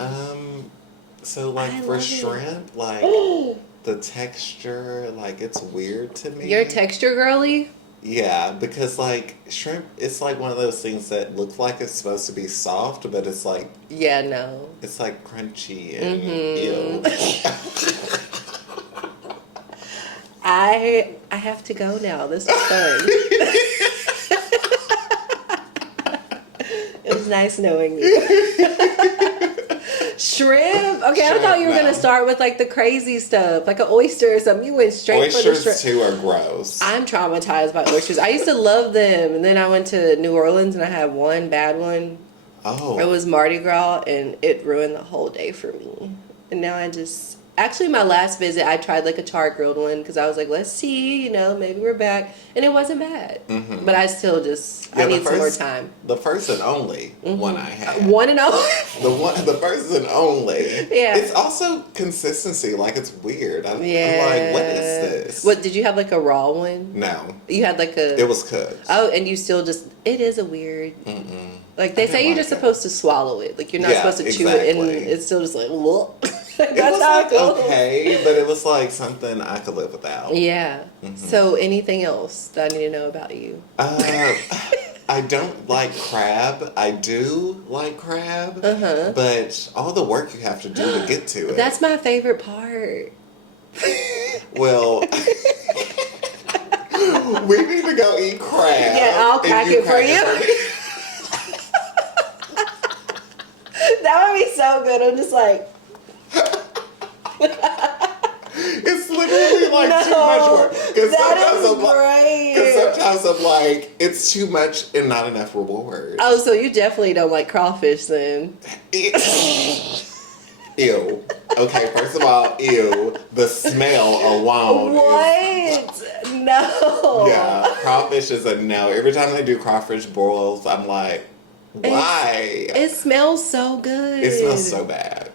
So like I for love shrimp, like it. the texture, like it's weird to me. You're a texture girly? Yeah, because like shrimp, it's like one of those things that looks like it's supposed to be soft, but Yeah, no. it's like crunchy and Mm-hmm. ew. I have to go now. This was fun. It was nice knowing you. Shrimp. Okay, I Shrimp, thought you were no. gonna start with like the crazy stuff, like an oyster or something. You went straight for the shrimp. Oysters too are gross. I'm traumatized by oysters. I used to love them, and then I went to New Orleans and I had one bad one. Oh. It was Mardi Gras, and it ruined the whole day for me. And now I just... Actually, my last visit, I tried like a char grilled one because I was like, let's see, maybe we're back. And it wasn't bad. Mm-hmm. But I still just... Yeah, I need some more time. The first and only one I had. One and only? The first and only. Yeah. It's also consistency. Like, it's weird. I'm like, what is this? What, did you have like a raw one? No. You had like a... It was cooked. Oh, and you still just... It is a weird... Mm-mm. Like, they say you're just supposed to swallow it. Like, you're not supposed to chew it, and it's still just like... Whoop. It was like okay, but it was like something I could live without. Yeah. Mm-hmm. So anything else that I need to know about you? I don't like crab. I do like crab, but all the work you have to do to get to it. That's my favorite part. Well, we need to go eat crab. Yeah, I'll crack it for you. That would be so good. I'm just like... It's literally like too much work. Because sometimes I'm like, it's too much and not enough reward. Oh, so you definitely don't like crawfish then? Ew. Okay, first of all, ew. The smell alone. What? No. Yeah, crawfish is a no. Every time they do crawfish boils, I'm like, why? It smells so good. It smells so bad.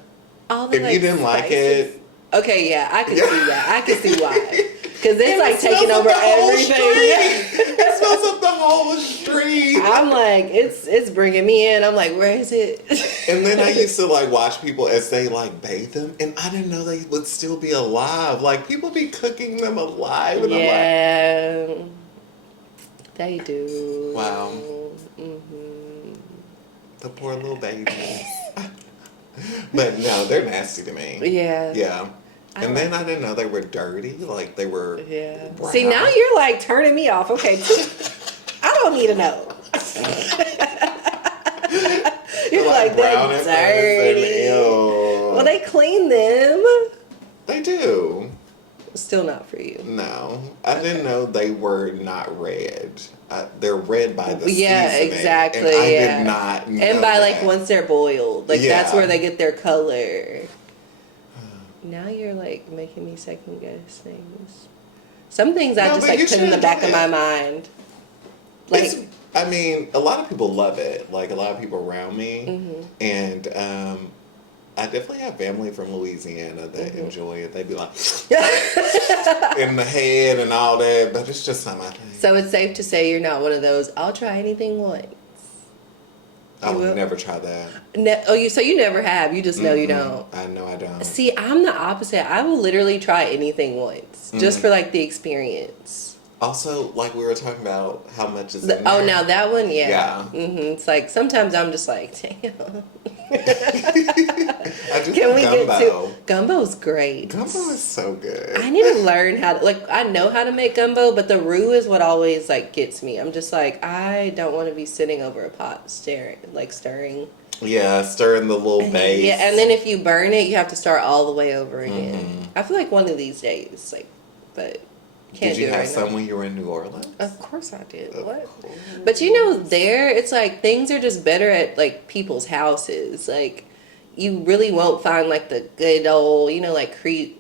All the, If you didn't like it... Okay, yeah, I can see that. I can see why. Because it's like taking over everything. It smells up the whole street. I'm like, it's bringing me in. I'm like, where is it? And then I used to like watch people as they like bathe them, and I didn't know they would still be alive. Like people be cooking them alive, and yeah, I'm like, they do. Wow. Mm-hmm. The poor little babies. But no, they're nasty to me. Yeah. Yeah. And then I didn't know they were dirty. Like they were. Yeah. Brown. See, now you're like turning me off. Okay. I don't need to know. You're like, they're dirty. Well, they clean them. They do. Still not for you. No. I didn't know they were not red. They're red by the seasoning. Exactly. And I did not know and by that. like once they're boiled. Like that's where they get their color. Now you're like making me second guess things. Some things I just like put in the back of my mind. Like I mean, a lot of people love it. Like a lot of people around me, and I definitely have family from Louisiana that enjoy it. They be like in the head and all that, but it's just not my thing. So it's safe to say you're not one of those. I'll try anything once. I would never try that. So you never have. You just know you don't. I know I don't. See, I'm the opposite. I will literally try anything once, just for like the experience. Also, like we were talking about, how much is in there. Oh, now that one, yeah. Yeah. It's like sometimes I'm just like, damn. I just Can we gumbo. get to gumbo's great? Gumbo is so good. I need to learn how to I know how to make gumbo, but the roux is what always like gets me. I'm just like, I don't want to be sitting over a pot stirring. Yeah, stirring the little base. Yeah, and then if you burn it, you have to start all the way over again. I feel like one of these days, but can't do it right now. Did you have some when you were in New Orleans? Of course I did. What? But there, it's like things are just better at like people's houses. Like you really won't find like the good old, like I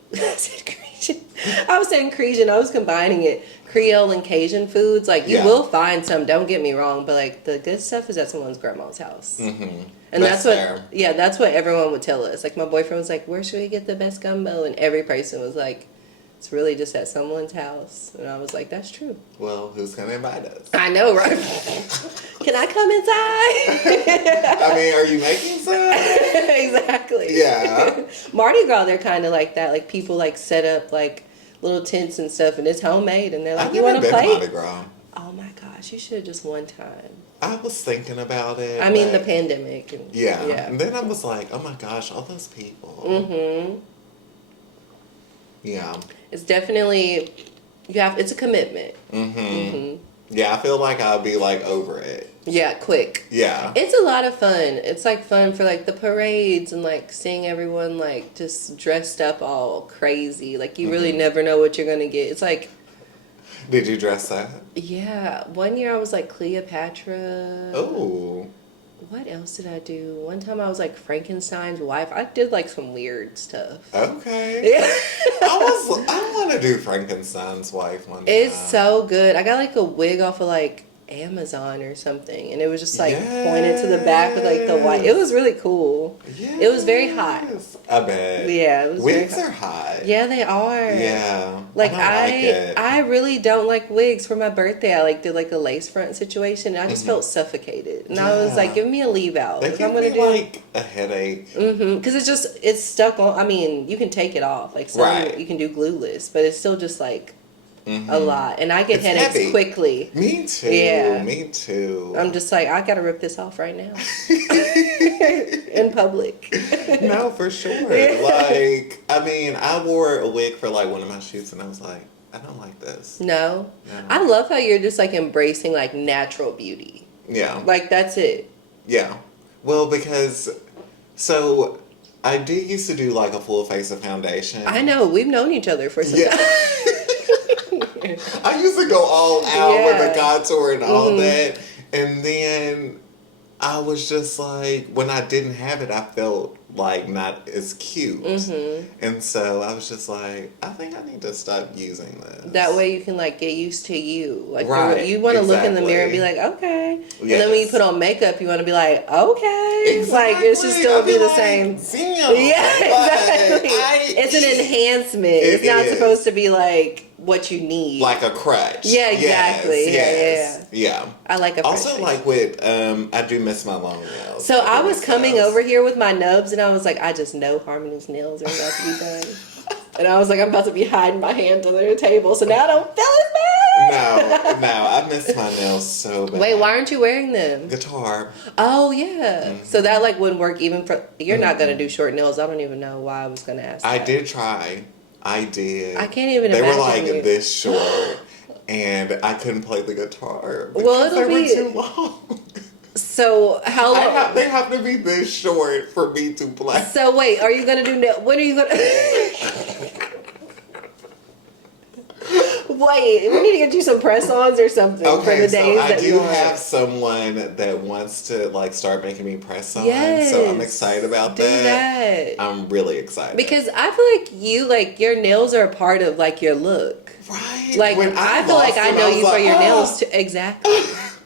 was saying Cresian. I was combining it. Creole and Cajun foods, like you Yeah. will find some, don't get me wrong, but like the good stuff is at someone's grandma's house. And that's what, fair. yeah, that's what everyone would tell us. Like my boyfriend was like, where should we get the best gumbo? And every person was like, it's really just at someone's house. And I was like, that's true. Well, who's gonna invite us? I know, right? Can I come inside? I mean, are you making some? Exactly. Yeah. Mardi Gras, they're kind of like that. Like people like set up like little tents and stuff, and it's homemade. And they're like, I've you never want to been to play? Mardi Gras. Oh my gosh, you should just one time. I was thinking about it. I mean, the but- pandemic. And, Yeah. Yeah. And then I was like, oh my gosh, all those people. Mm-hmm. Yeah. It's definitely, it's a commitment. Mm-hmm. Yeah, I feel like I'll be like over it. Yeah, quick. Yeah. It's a lot of fun. It's like fun for like the parades and like seeing everyone like just dressed up all crazy. Like you really never know what you're gonna get. It's like, Did you dress up? yeah. One year I was like Cleopatra. Oh. What else did I do? One time I was like Frankenstein's wife. I did like some weird stuff. Okay. Yeah. I want to do Frankenstein's wife one time. It's so good. I got like a wig off of like Amazon or something, and it was just like pointed to the back with like the white. It was really cool. Yes. It was very hot. I bet. Yeah, it was Wigs very are hot. Yeah, they are. Yeah. Like I don't like it. I really don't like wigs. For my birthday, I like did like a lace front situation, and I just felt suffocated. And I was Yeah. like, give me a leave out. They If give I'm gonna me do like a headache. because it's stuck on. I mean, you can take it off. Like some Right. you can do glueless, but it's still just like a lot, and I get It's headaches heavy. quickly. Me too. Yeah. Me too. I'm just like, I gotta rip this off right now in public. No, for sure. Like, I mean, I wore a wig for like one of my shoots, and I was like, I don't like this. No, No. I love how you're just like embracing like natural beauty. Yeah. Like that's it. Yeah. Well, because I did used to do like a full face of foundation. I know we've known each other for some Yeah. time. I used to go all out with the Yeah. contour and all that. And then I was just like, when I didn't have it, I felt like not as cute. And so I was just like, I think I need to stop using this. That way you can like get used to you. Like Right, you want to look in the mirror and be exactly. like, okay. And Yes. then when you put on makeup, you want to be like, okay. Exactly. Like it should still I'd be the like, same. "Damn, Yeah, but exactly. It's an enhancement. It It's not is. supposed to be like what you need. like a crutch. Yeah, exactly. Yes, yeah. I like a Also, fresh like with, I do miss my long nails. So I was coming Nails. over here with my nubs, and I was like, I just know Harmony's nails are about to be done. And I was like, I'm about to be hiding my hands under the table, so now I don't feel as bad. No, I miss my nails so bad. Wait, why aren't you wearing them? Guitar. Oh, yeah. So that like wouldn't work even for, you're not going to do short nails. I don't even know why I was going to ask I that. did try. I did. I can't even They imagine. were like you. this short, and I couldn't play the guitar because Well, it'll they were be- too long. So how long? They have to be this short for me to play. So wait, are you going to do nail? When are you going to? Wait, we need to get you some press-ons or something for Okay, the so days I that do you want. have someone that wants to like start making me press on. Yes. So I'm excited about Do that. I'm really excited. Because I feel like you, like, your nails are a part of, like, your look. Right. Like, When I feel like lost I them, know was you for like, your "Ah." nails, too. Exactly.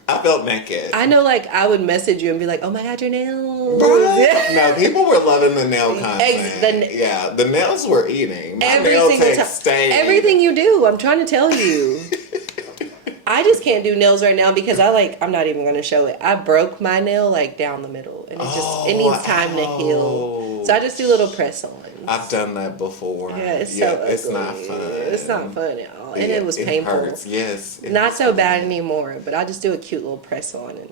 I felt naked. I know, like, I would message you and be like, oh my God, your nails. Right? No, people were loving the nail content. the- Yeah, the nails were eating. My Every nail single tech time. stayed. Everything you do, I'm trying to tell you. I just can't do nails right now because I'm not even going to show it. I broke my nail, like, down the middle. And it needs time to heal. So I just do little press-ons. I've done that before. Yeah, it's so ugly. It's not fun. It's not fun at all. And Yeah, it was painful. Hurts. Yes. it Not was so bad anymore, but I just do a cute little press on. And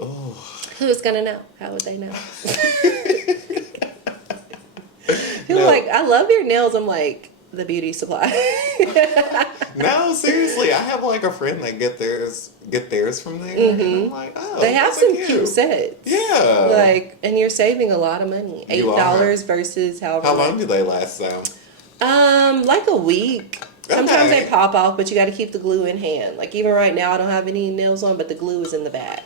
who's gonna know? How would they know? People No. like, I love your nails. I'm like, the beauty supply. No, seriously, I have like a friend that get theirs from there, and I'm like, oh, They have those some are cute sets. Yeah. Like, and you're saving a lot of money. You are. $8 versus however. How long do they last though? Like a week. Sometimes Okay. they pop off, but you got to keep the glue in hand. Like even right now, I don't have any nails on, but the glue is in the bag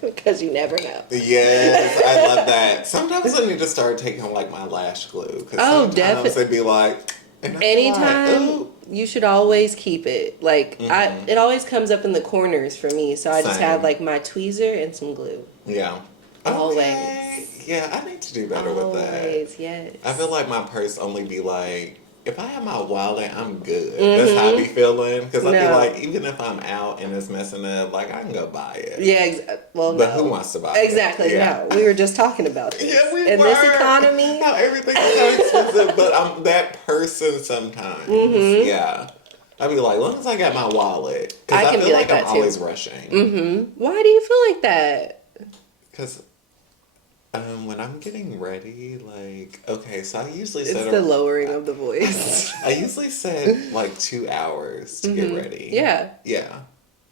because you never know. Yes, I love that. Sometimes I need to start taking like my lash glue. 'Cause Oh, sometimes definitely. they'd be like, And I feel like, Anytime, ooh, you should always keep it. Like, it always comes up in the corners for me. So I just have same. like my tweezer and some glue. Yeah. Okay. Always. Yeah, I need to do better with that. Always, yes. I feel like my purse only be like, if I have my wallet, I'm good. That's how I be feeling. Because I feel No. like even if I'm out and it's messing up, like I can go buy it. Yeah, well, But no. who wants to buy it? Exactly, Yeah. no. We were just talking about this. Yeah, we in were. this economy. How everything's so expensive, but I'm that person sometimes. Yeah. I'd be like, as long as I got my wallet. Because I can feel be like like I'm that, too. always rushing. Why do you feel like that? Because when I'm getting ready, like, okay, so I usually It's set the lowering of the voice. I usually set like 2 hours to get ready. Yeah. Yeah.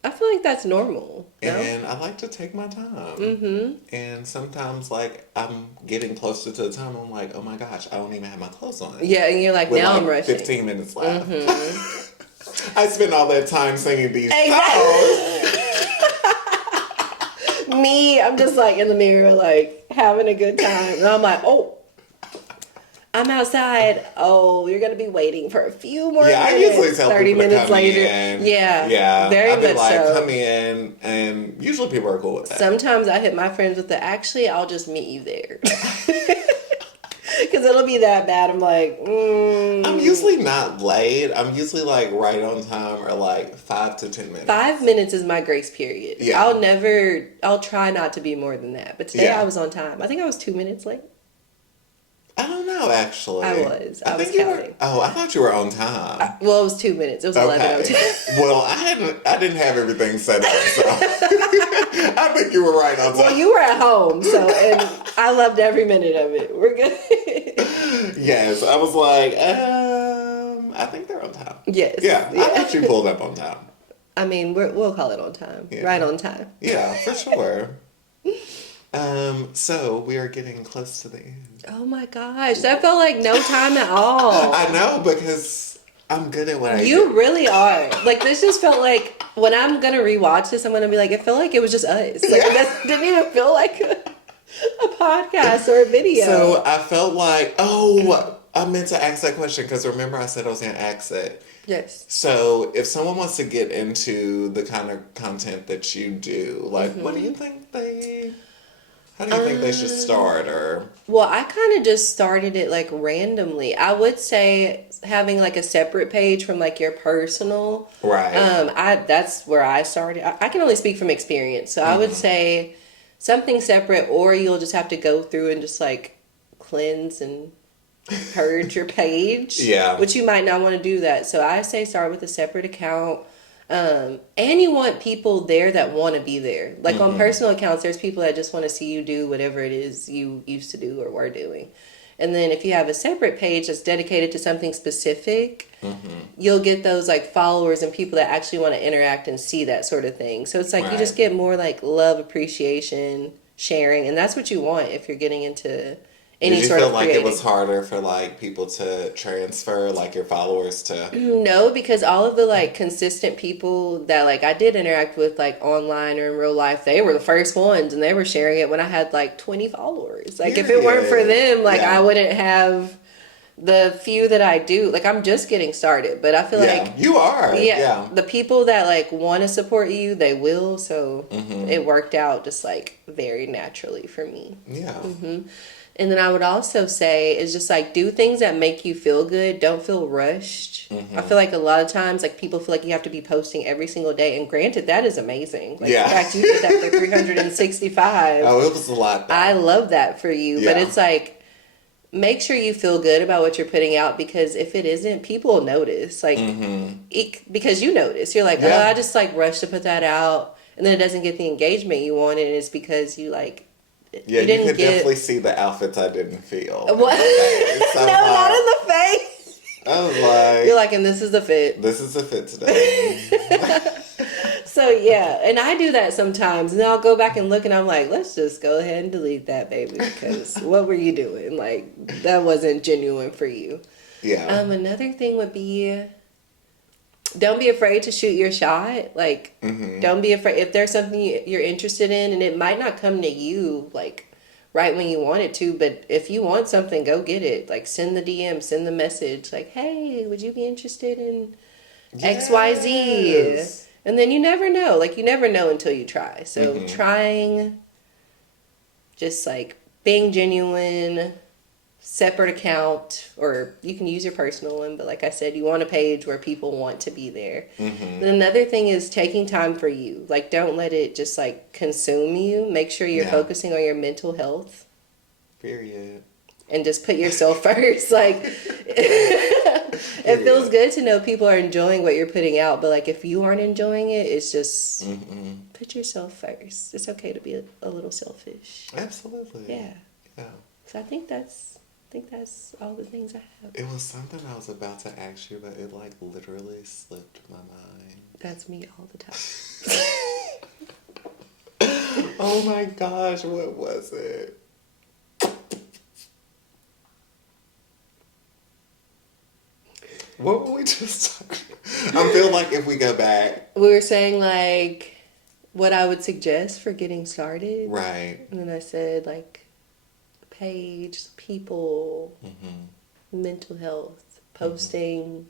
I feel like that's normal. No? And I like to take my time. And sometimes, like, I'm getting closer to the time, I'm like, oh my gosh, I don't even have my clothes on. Yeah, and you're like, With now like I'm rushing. 15 minutes left. I spent all that time singing these songs. Exactly. Me, I'm just like in the mirror, like having a good time. And I'm like, oh, I'm outside. Oh, you're going to be waiting for a few more Yeah, I minutes. usually tell 30 people to minutes come later. in. Yeah. Yeah. Very I'd be much like, so. come in, and usually people are cool with that. Sometimes I hit my friends with the, actually, I'll just meet you there. Because it'll be that bad. I'm like, I'm usually not late. I'm usually like right on time or like 5 to 10 minutes. 5 minutes is my grace period. Yeah. I'll try not to be more than that. But today Yeah. I was on time. I think I was 2 minutes late. I don't know, actually. I was think you were. counting. Oh, I thought you were on time. Well, it was 2 minutes. It was 11:02. Well, I didn't have everything set up, so I think you were right on time. Well, you were at home, so, and I loved every minute of it. We're good. Yes, I was like, I think they're on time. Yes. Yeah, I thought you pulled up on time. I mean, we'll call it on time. Yeah. Right on time. Yeah, for sure. So we are getting close to the end. Oh my gosh, that felt like no time at all. I know, because I'm good at what I do. You really are. Like, this just felt like, when I'm gonna rewatch this, I'm gonna be like, it felt like it was just us. Like, that didn't even feel like a podcast or a video. So I felt like, I meant to ask that question because remember I said I was going to ask it. Yes. So if someone wants to get into the kind of content that you do, like, what do you think how do you think they should start? Or Well, I kind of just started it like randomly. I would say having like a separate page from like your personal. right. That's where I started. I can only speak from experience. So I would say something separate, or you'll just have to go through and just like cleanse and purge your page. Yeah. Which you might not want to do that. So I say start with a separate account. And you want people there that want to be there. Like on personal accounts, there's people that just want to see you do whatever it is you used to do or were doing. And then if you have a separate page that's dedicated to something specific, you'll get those like followers and people that actually want to interact and see that sort of thing. So it's like you just get more like love, appreciation, sharing, and that's what you want if you're getting into any Did you sort feel of like creating. it was harder for like people to transfer, like your followers to? No, because all of the like consistent people that like I did interact with like online or in real life, they were the first ones and they were sharing it when I had like 20 followers. Like if it weren't for them, like I wouldn't have the few that I do. Like I'm just getting started, but I feel like you are. Yeah. the people that like want to support you, they will. So it worked out just like very naturally for me. Yeah. And then I would also say is just like do things that make you feel good. Don't feel rushed. I feel like a lot of times like people feel like you have to be posting every single day. And granted, that is amazing. Like in fact, you did that for 365. Oh, it was a lot. I love that for you. But it's like make sure you feel good about what you're putting out, because if it isn't, people will notice. Like because you notice. You're like, oh, I just like rushed to put that out, and then it doesn't get the engagement you wanted. And it's because you like. Yeah, you could definitely see the outfits I didn't feel. What? So no, not in the face. I was like... You're like, and this is the fit. This is the fit today. So, yeah. And I do that sometimes. And then I'll go back and look and I'm like, let's just go ahead and delete that, baby. Because what were you doing? Like, that wasn't genuine for you. Yeah. Another thing would be... Don't be afraid to shoot your shot. Like, don't be afraid. If there's something you're interested in, and it might not come to you, like, right when you want it to. But if you want something, go get it. Like, send the DM, send the message. Like, hey, would you be interested in XYZ? Yes. And then you never know. Like, you never know until you try. So trying, just like being genuine, separate account, or you can use your personal one, but like I said, you want a page where people want to be there. Then another thing is taking time for you. Like, don't let it just like consume you. Make sure you're focusing on your mental health. Period. And just put yourself first. Like, it feels good to know people are enjoying what you're putting out, but like, if you aren't enjoying it, it's just put yourself first. It's okay to be a little selfish. Absolutely. Yeah. Yeah. So I think that's all the things I have. It was something I was about to ask you, but it like literally slipped my mind. That's me all the time. Oh my gosh, what was it? What were we just talking about? I feel like if we go back. We were saying like what I would suggest for getting started. Right. And then I said like page, people, mental health, posting,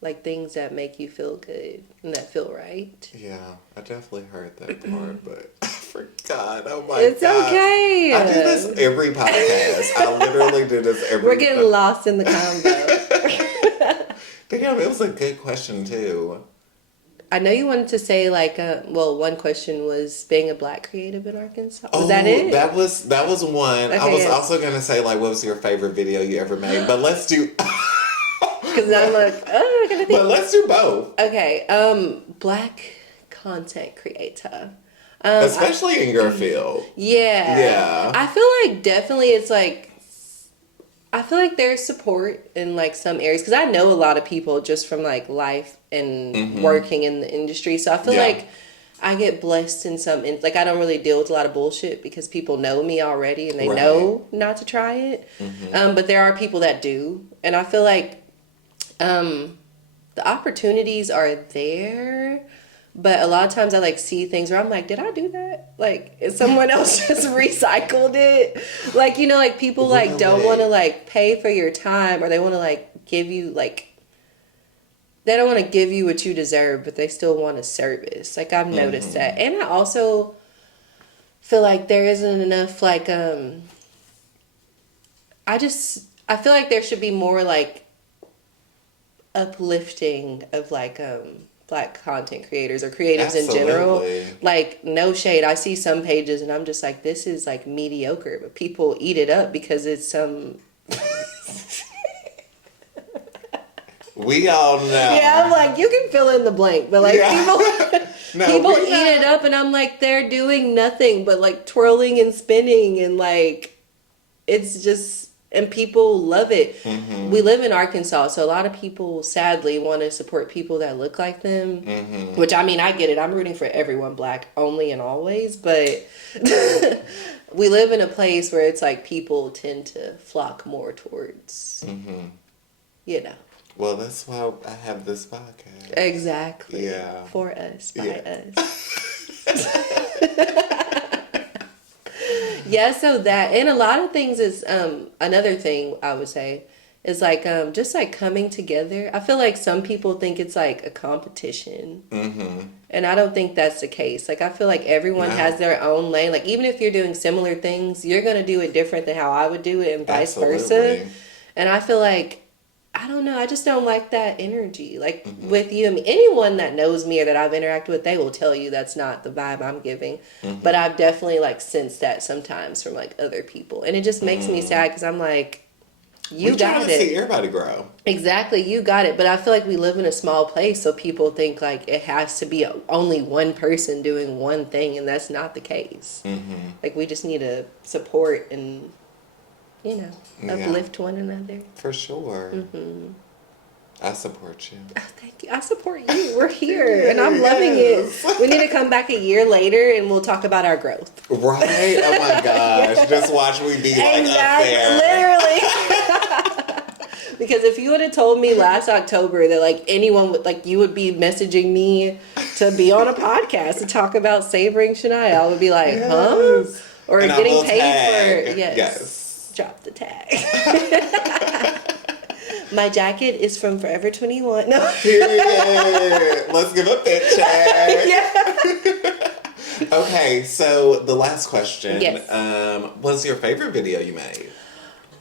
like things that make you feel good and that feel right. Yeah, I definitely heard that part, but I forgot. Oh my god. It's okay. I do this every podcast. I literally do this every We're getting lost in the convo. Damn, it was a good question too. I know you wanted to say like, one question was being a Black creative in Arkansas. Was that it? That was one. Okay, I was also gonna say like, what was your favorite video you ever made? But let's do. Because I'm like, I gotta think. But let's do both. Okay, Black content creator. Especially in your field. Yeah. Yeah. I feel like definitely it's like, I feel like there's support in like some areas because I know a lot of people just from like life and working in the industry. So I feel like I get blessed in some, like I don't really deal with a lot of bullshit because people know me already and they know not to try it. But there are people that do. And I feel like the opportunities are there. But a lot of times I like see things where I'm like, did I do that? Like, if someone else just recycled it? Like, you know, like people like don't want to like pay for your time or they want to like give you like, they don't want to give you what you deserve, but they still want a service. Like I've noticed that. And I also feel like there isn't enough like, I feel like there should be more like uplifting of like, Black content creators or creatives in general. Like, no shade. I see some pages and I'm just like, this is like mediocre, but people eat it up because it's some. We all know. Yeah, I'm like, you can fill in the blank, but like people eat it up and I'm like, they're doing nothing but like twirling and spinning and like, it's just. And people love it. We live in Arkansas, so a lot of people sadly want to support people that look like them. Which I mean, I get it. I'm rooting for everyone Black only and always, but we live in a place where it's like people tend to flock more towards, you know. Well, that's why I have this podcast. Exactly. Yeah. For us, by us. Yeah, so that, and a lot of things is, another thing I would say is like, just like coming together. I feel like some people think it's like a competition. And I don't think that's the case. Like, I feel like everyone has their own lane. Like, even if you're doing similar things, you're going to do it different than how I would do it and vice versa. And I feel like, I don't know, I just don't like that energy. Like with you, I mean, anyone that knows me or that I've interacted with, they will tell you that's not the vibe I'm giving. But I've definitely like sensed that sometimes from like other people. And it just makes me sad because I'm like, you got it. See everybody grow. Exactly, you got it. But I feel like we live in a small place, so people think like it has to be only one person doing one thing, and that's not the case. Like we just need to support and, you know, uplift one another. For sure. I support you. Oh, thank you. I support you. We're here, and I'm loving it. We need to come back a year later, and we'll talk about our growth. Right? Oh my gosh! Just watch me be like up there. Literally. Because if you would have told me last October that like anyone would like you would be messaging me to be on a podcast to talk about savoring Shaniya, I would be like, huh? or And I getting will paid tag. for Yes. Drop the tag. My jacket is from Forever 21. No. Period. Let's give a fit check. Yeah. Okay, so the last question. Yes. What's your favorite video you made?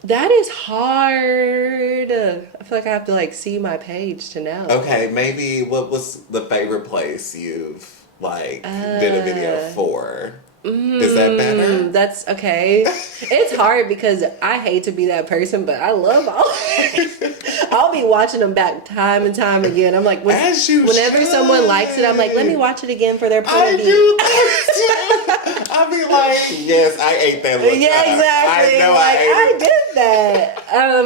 That is hard. I feel like I have to like see my page to know. Okay, maybe what was the favorite place you've like did a video for? Is that better? That's okay. It's hard because I hate to be that person, but I love all. I'll be watching them back time and time again. I'm like, As you whenever should. someone likes it, I'm like, let me watch it again for their point I of view. do that too. I'll be like, yes, I ate that look. Yeah, exactly. I know like, I I did that.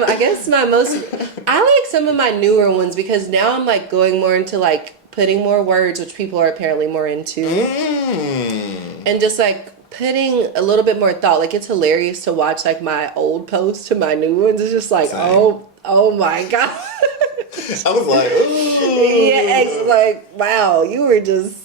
I guess I like some of my newer ones because now I'm like going more into like putting more words, which people are apparently more into. And just like putting a little bit more thought. Like it's hilarious to watch like my old posts to my new ones. It's just like, Same. oh my God. I was like, ooh. Yeah, it's like, wow, you were just,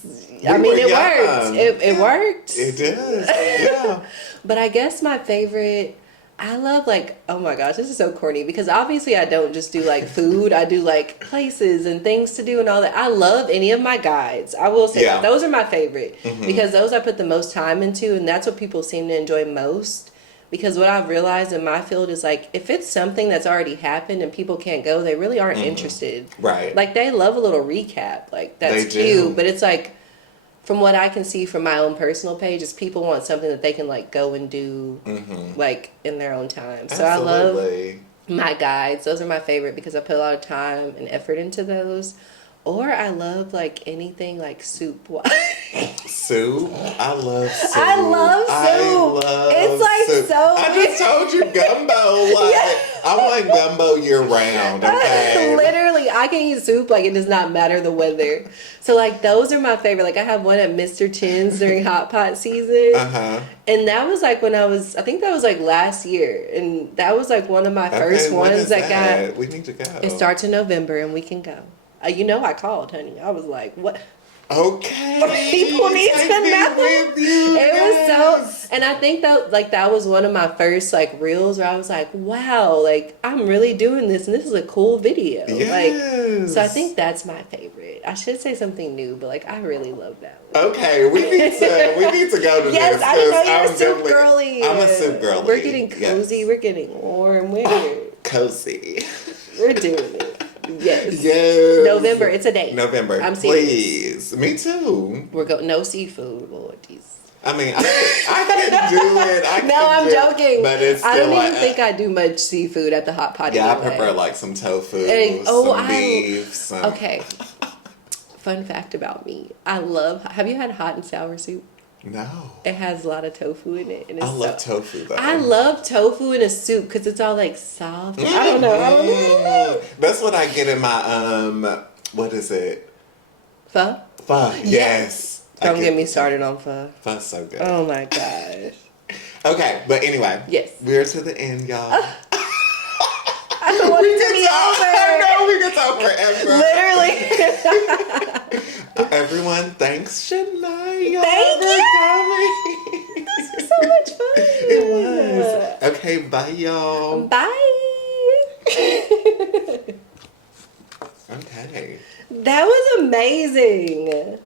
I mean, it worked. It worked. It does. Yeah. But I guess my favorite, I love like, oh my gosh, this is so corny because obviously I don't just do like food. I do like places and things to do and all that. I love any of my guides. I will say that. Those are my favorite because those I put the most time into and that's what people seem to enjoy most. Because what I've realized in my field is like, if it's something that's already happened and people can't go, they really aren't interested. Right. Like they love a little recap. Like that's They cute. do. But it's like, from what I can see from my own personal page, is people want something that they can like go and do like in their own time. So Absolutely. I love my guides. Those are my favorite because I put a lot of time and effort into those. Or I love like anything like soup wise. Soup? I love soup. I love soup. It's like soup. so I just told you gumbo. Like, I want gumbo year round, okay? Literally, I can eat soup like it does not matter the weather. So like those are my favorite. Like I have one at Mr. Chin's during hot pot season. And that was like when I think that was like last year. And that was like one of my first ones that got. We need to go. It starts in November and we can go. You know I called, honey. I was like, what? Okay. People need to know. With you. It was so, and I think that was one of my first like reels where I was like, wow, like I'm really doing this and this is a cool video. Yes. Like, so I think that's my favorite. I should say something new, but like I really love that one. Okay, we need to go to Yes, this. I didn't know you were I'm soup girly. I'm a soup girly. We're getting cozy. Yes. We're getting warm. Cozy. We're doing it. Yes. Yes. November. It's a date. November. I'm serious. Please. Me too. We're going no seafood, Lord Jesus. I mean, I can do it. I'm joking. But it's still I don't even think I do much seafood at the hot pot. Yeah, anyway. I prefer like some tofu, beef. Okay. Fun fact about me: have you had hot and sour soup? No. It has a lot of tofu in it. And I love tofu though. I love tofu in a soup because it's all like soft. I don't know. That's what I get in my what is it? Pho? Pho. Yes. Don't get me started on pho. Pho's so good. Oh my gosh. Okay, but anyway. Yes. We're to the end, y'all. I don't want it to be over. I know we can talk forever. Literally. Everyone, thanks, Shaniya. Thank you. This was so much fun. It was. Okay, bye, y'all. Bye. Okay. That was amazing.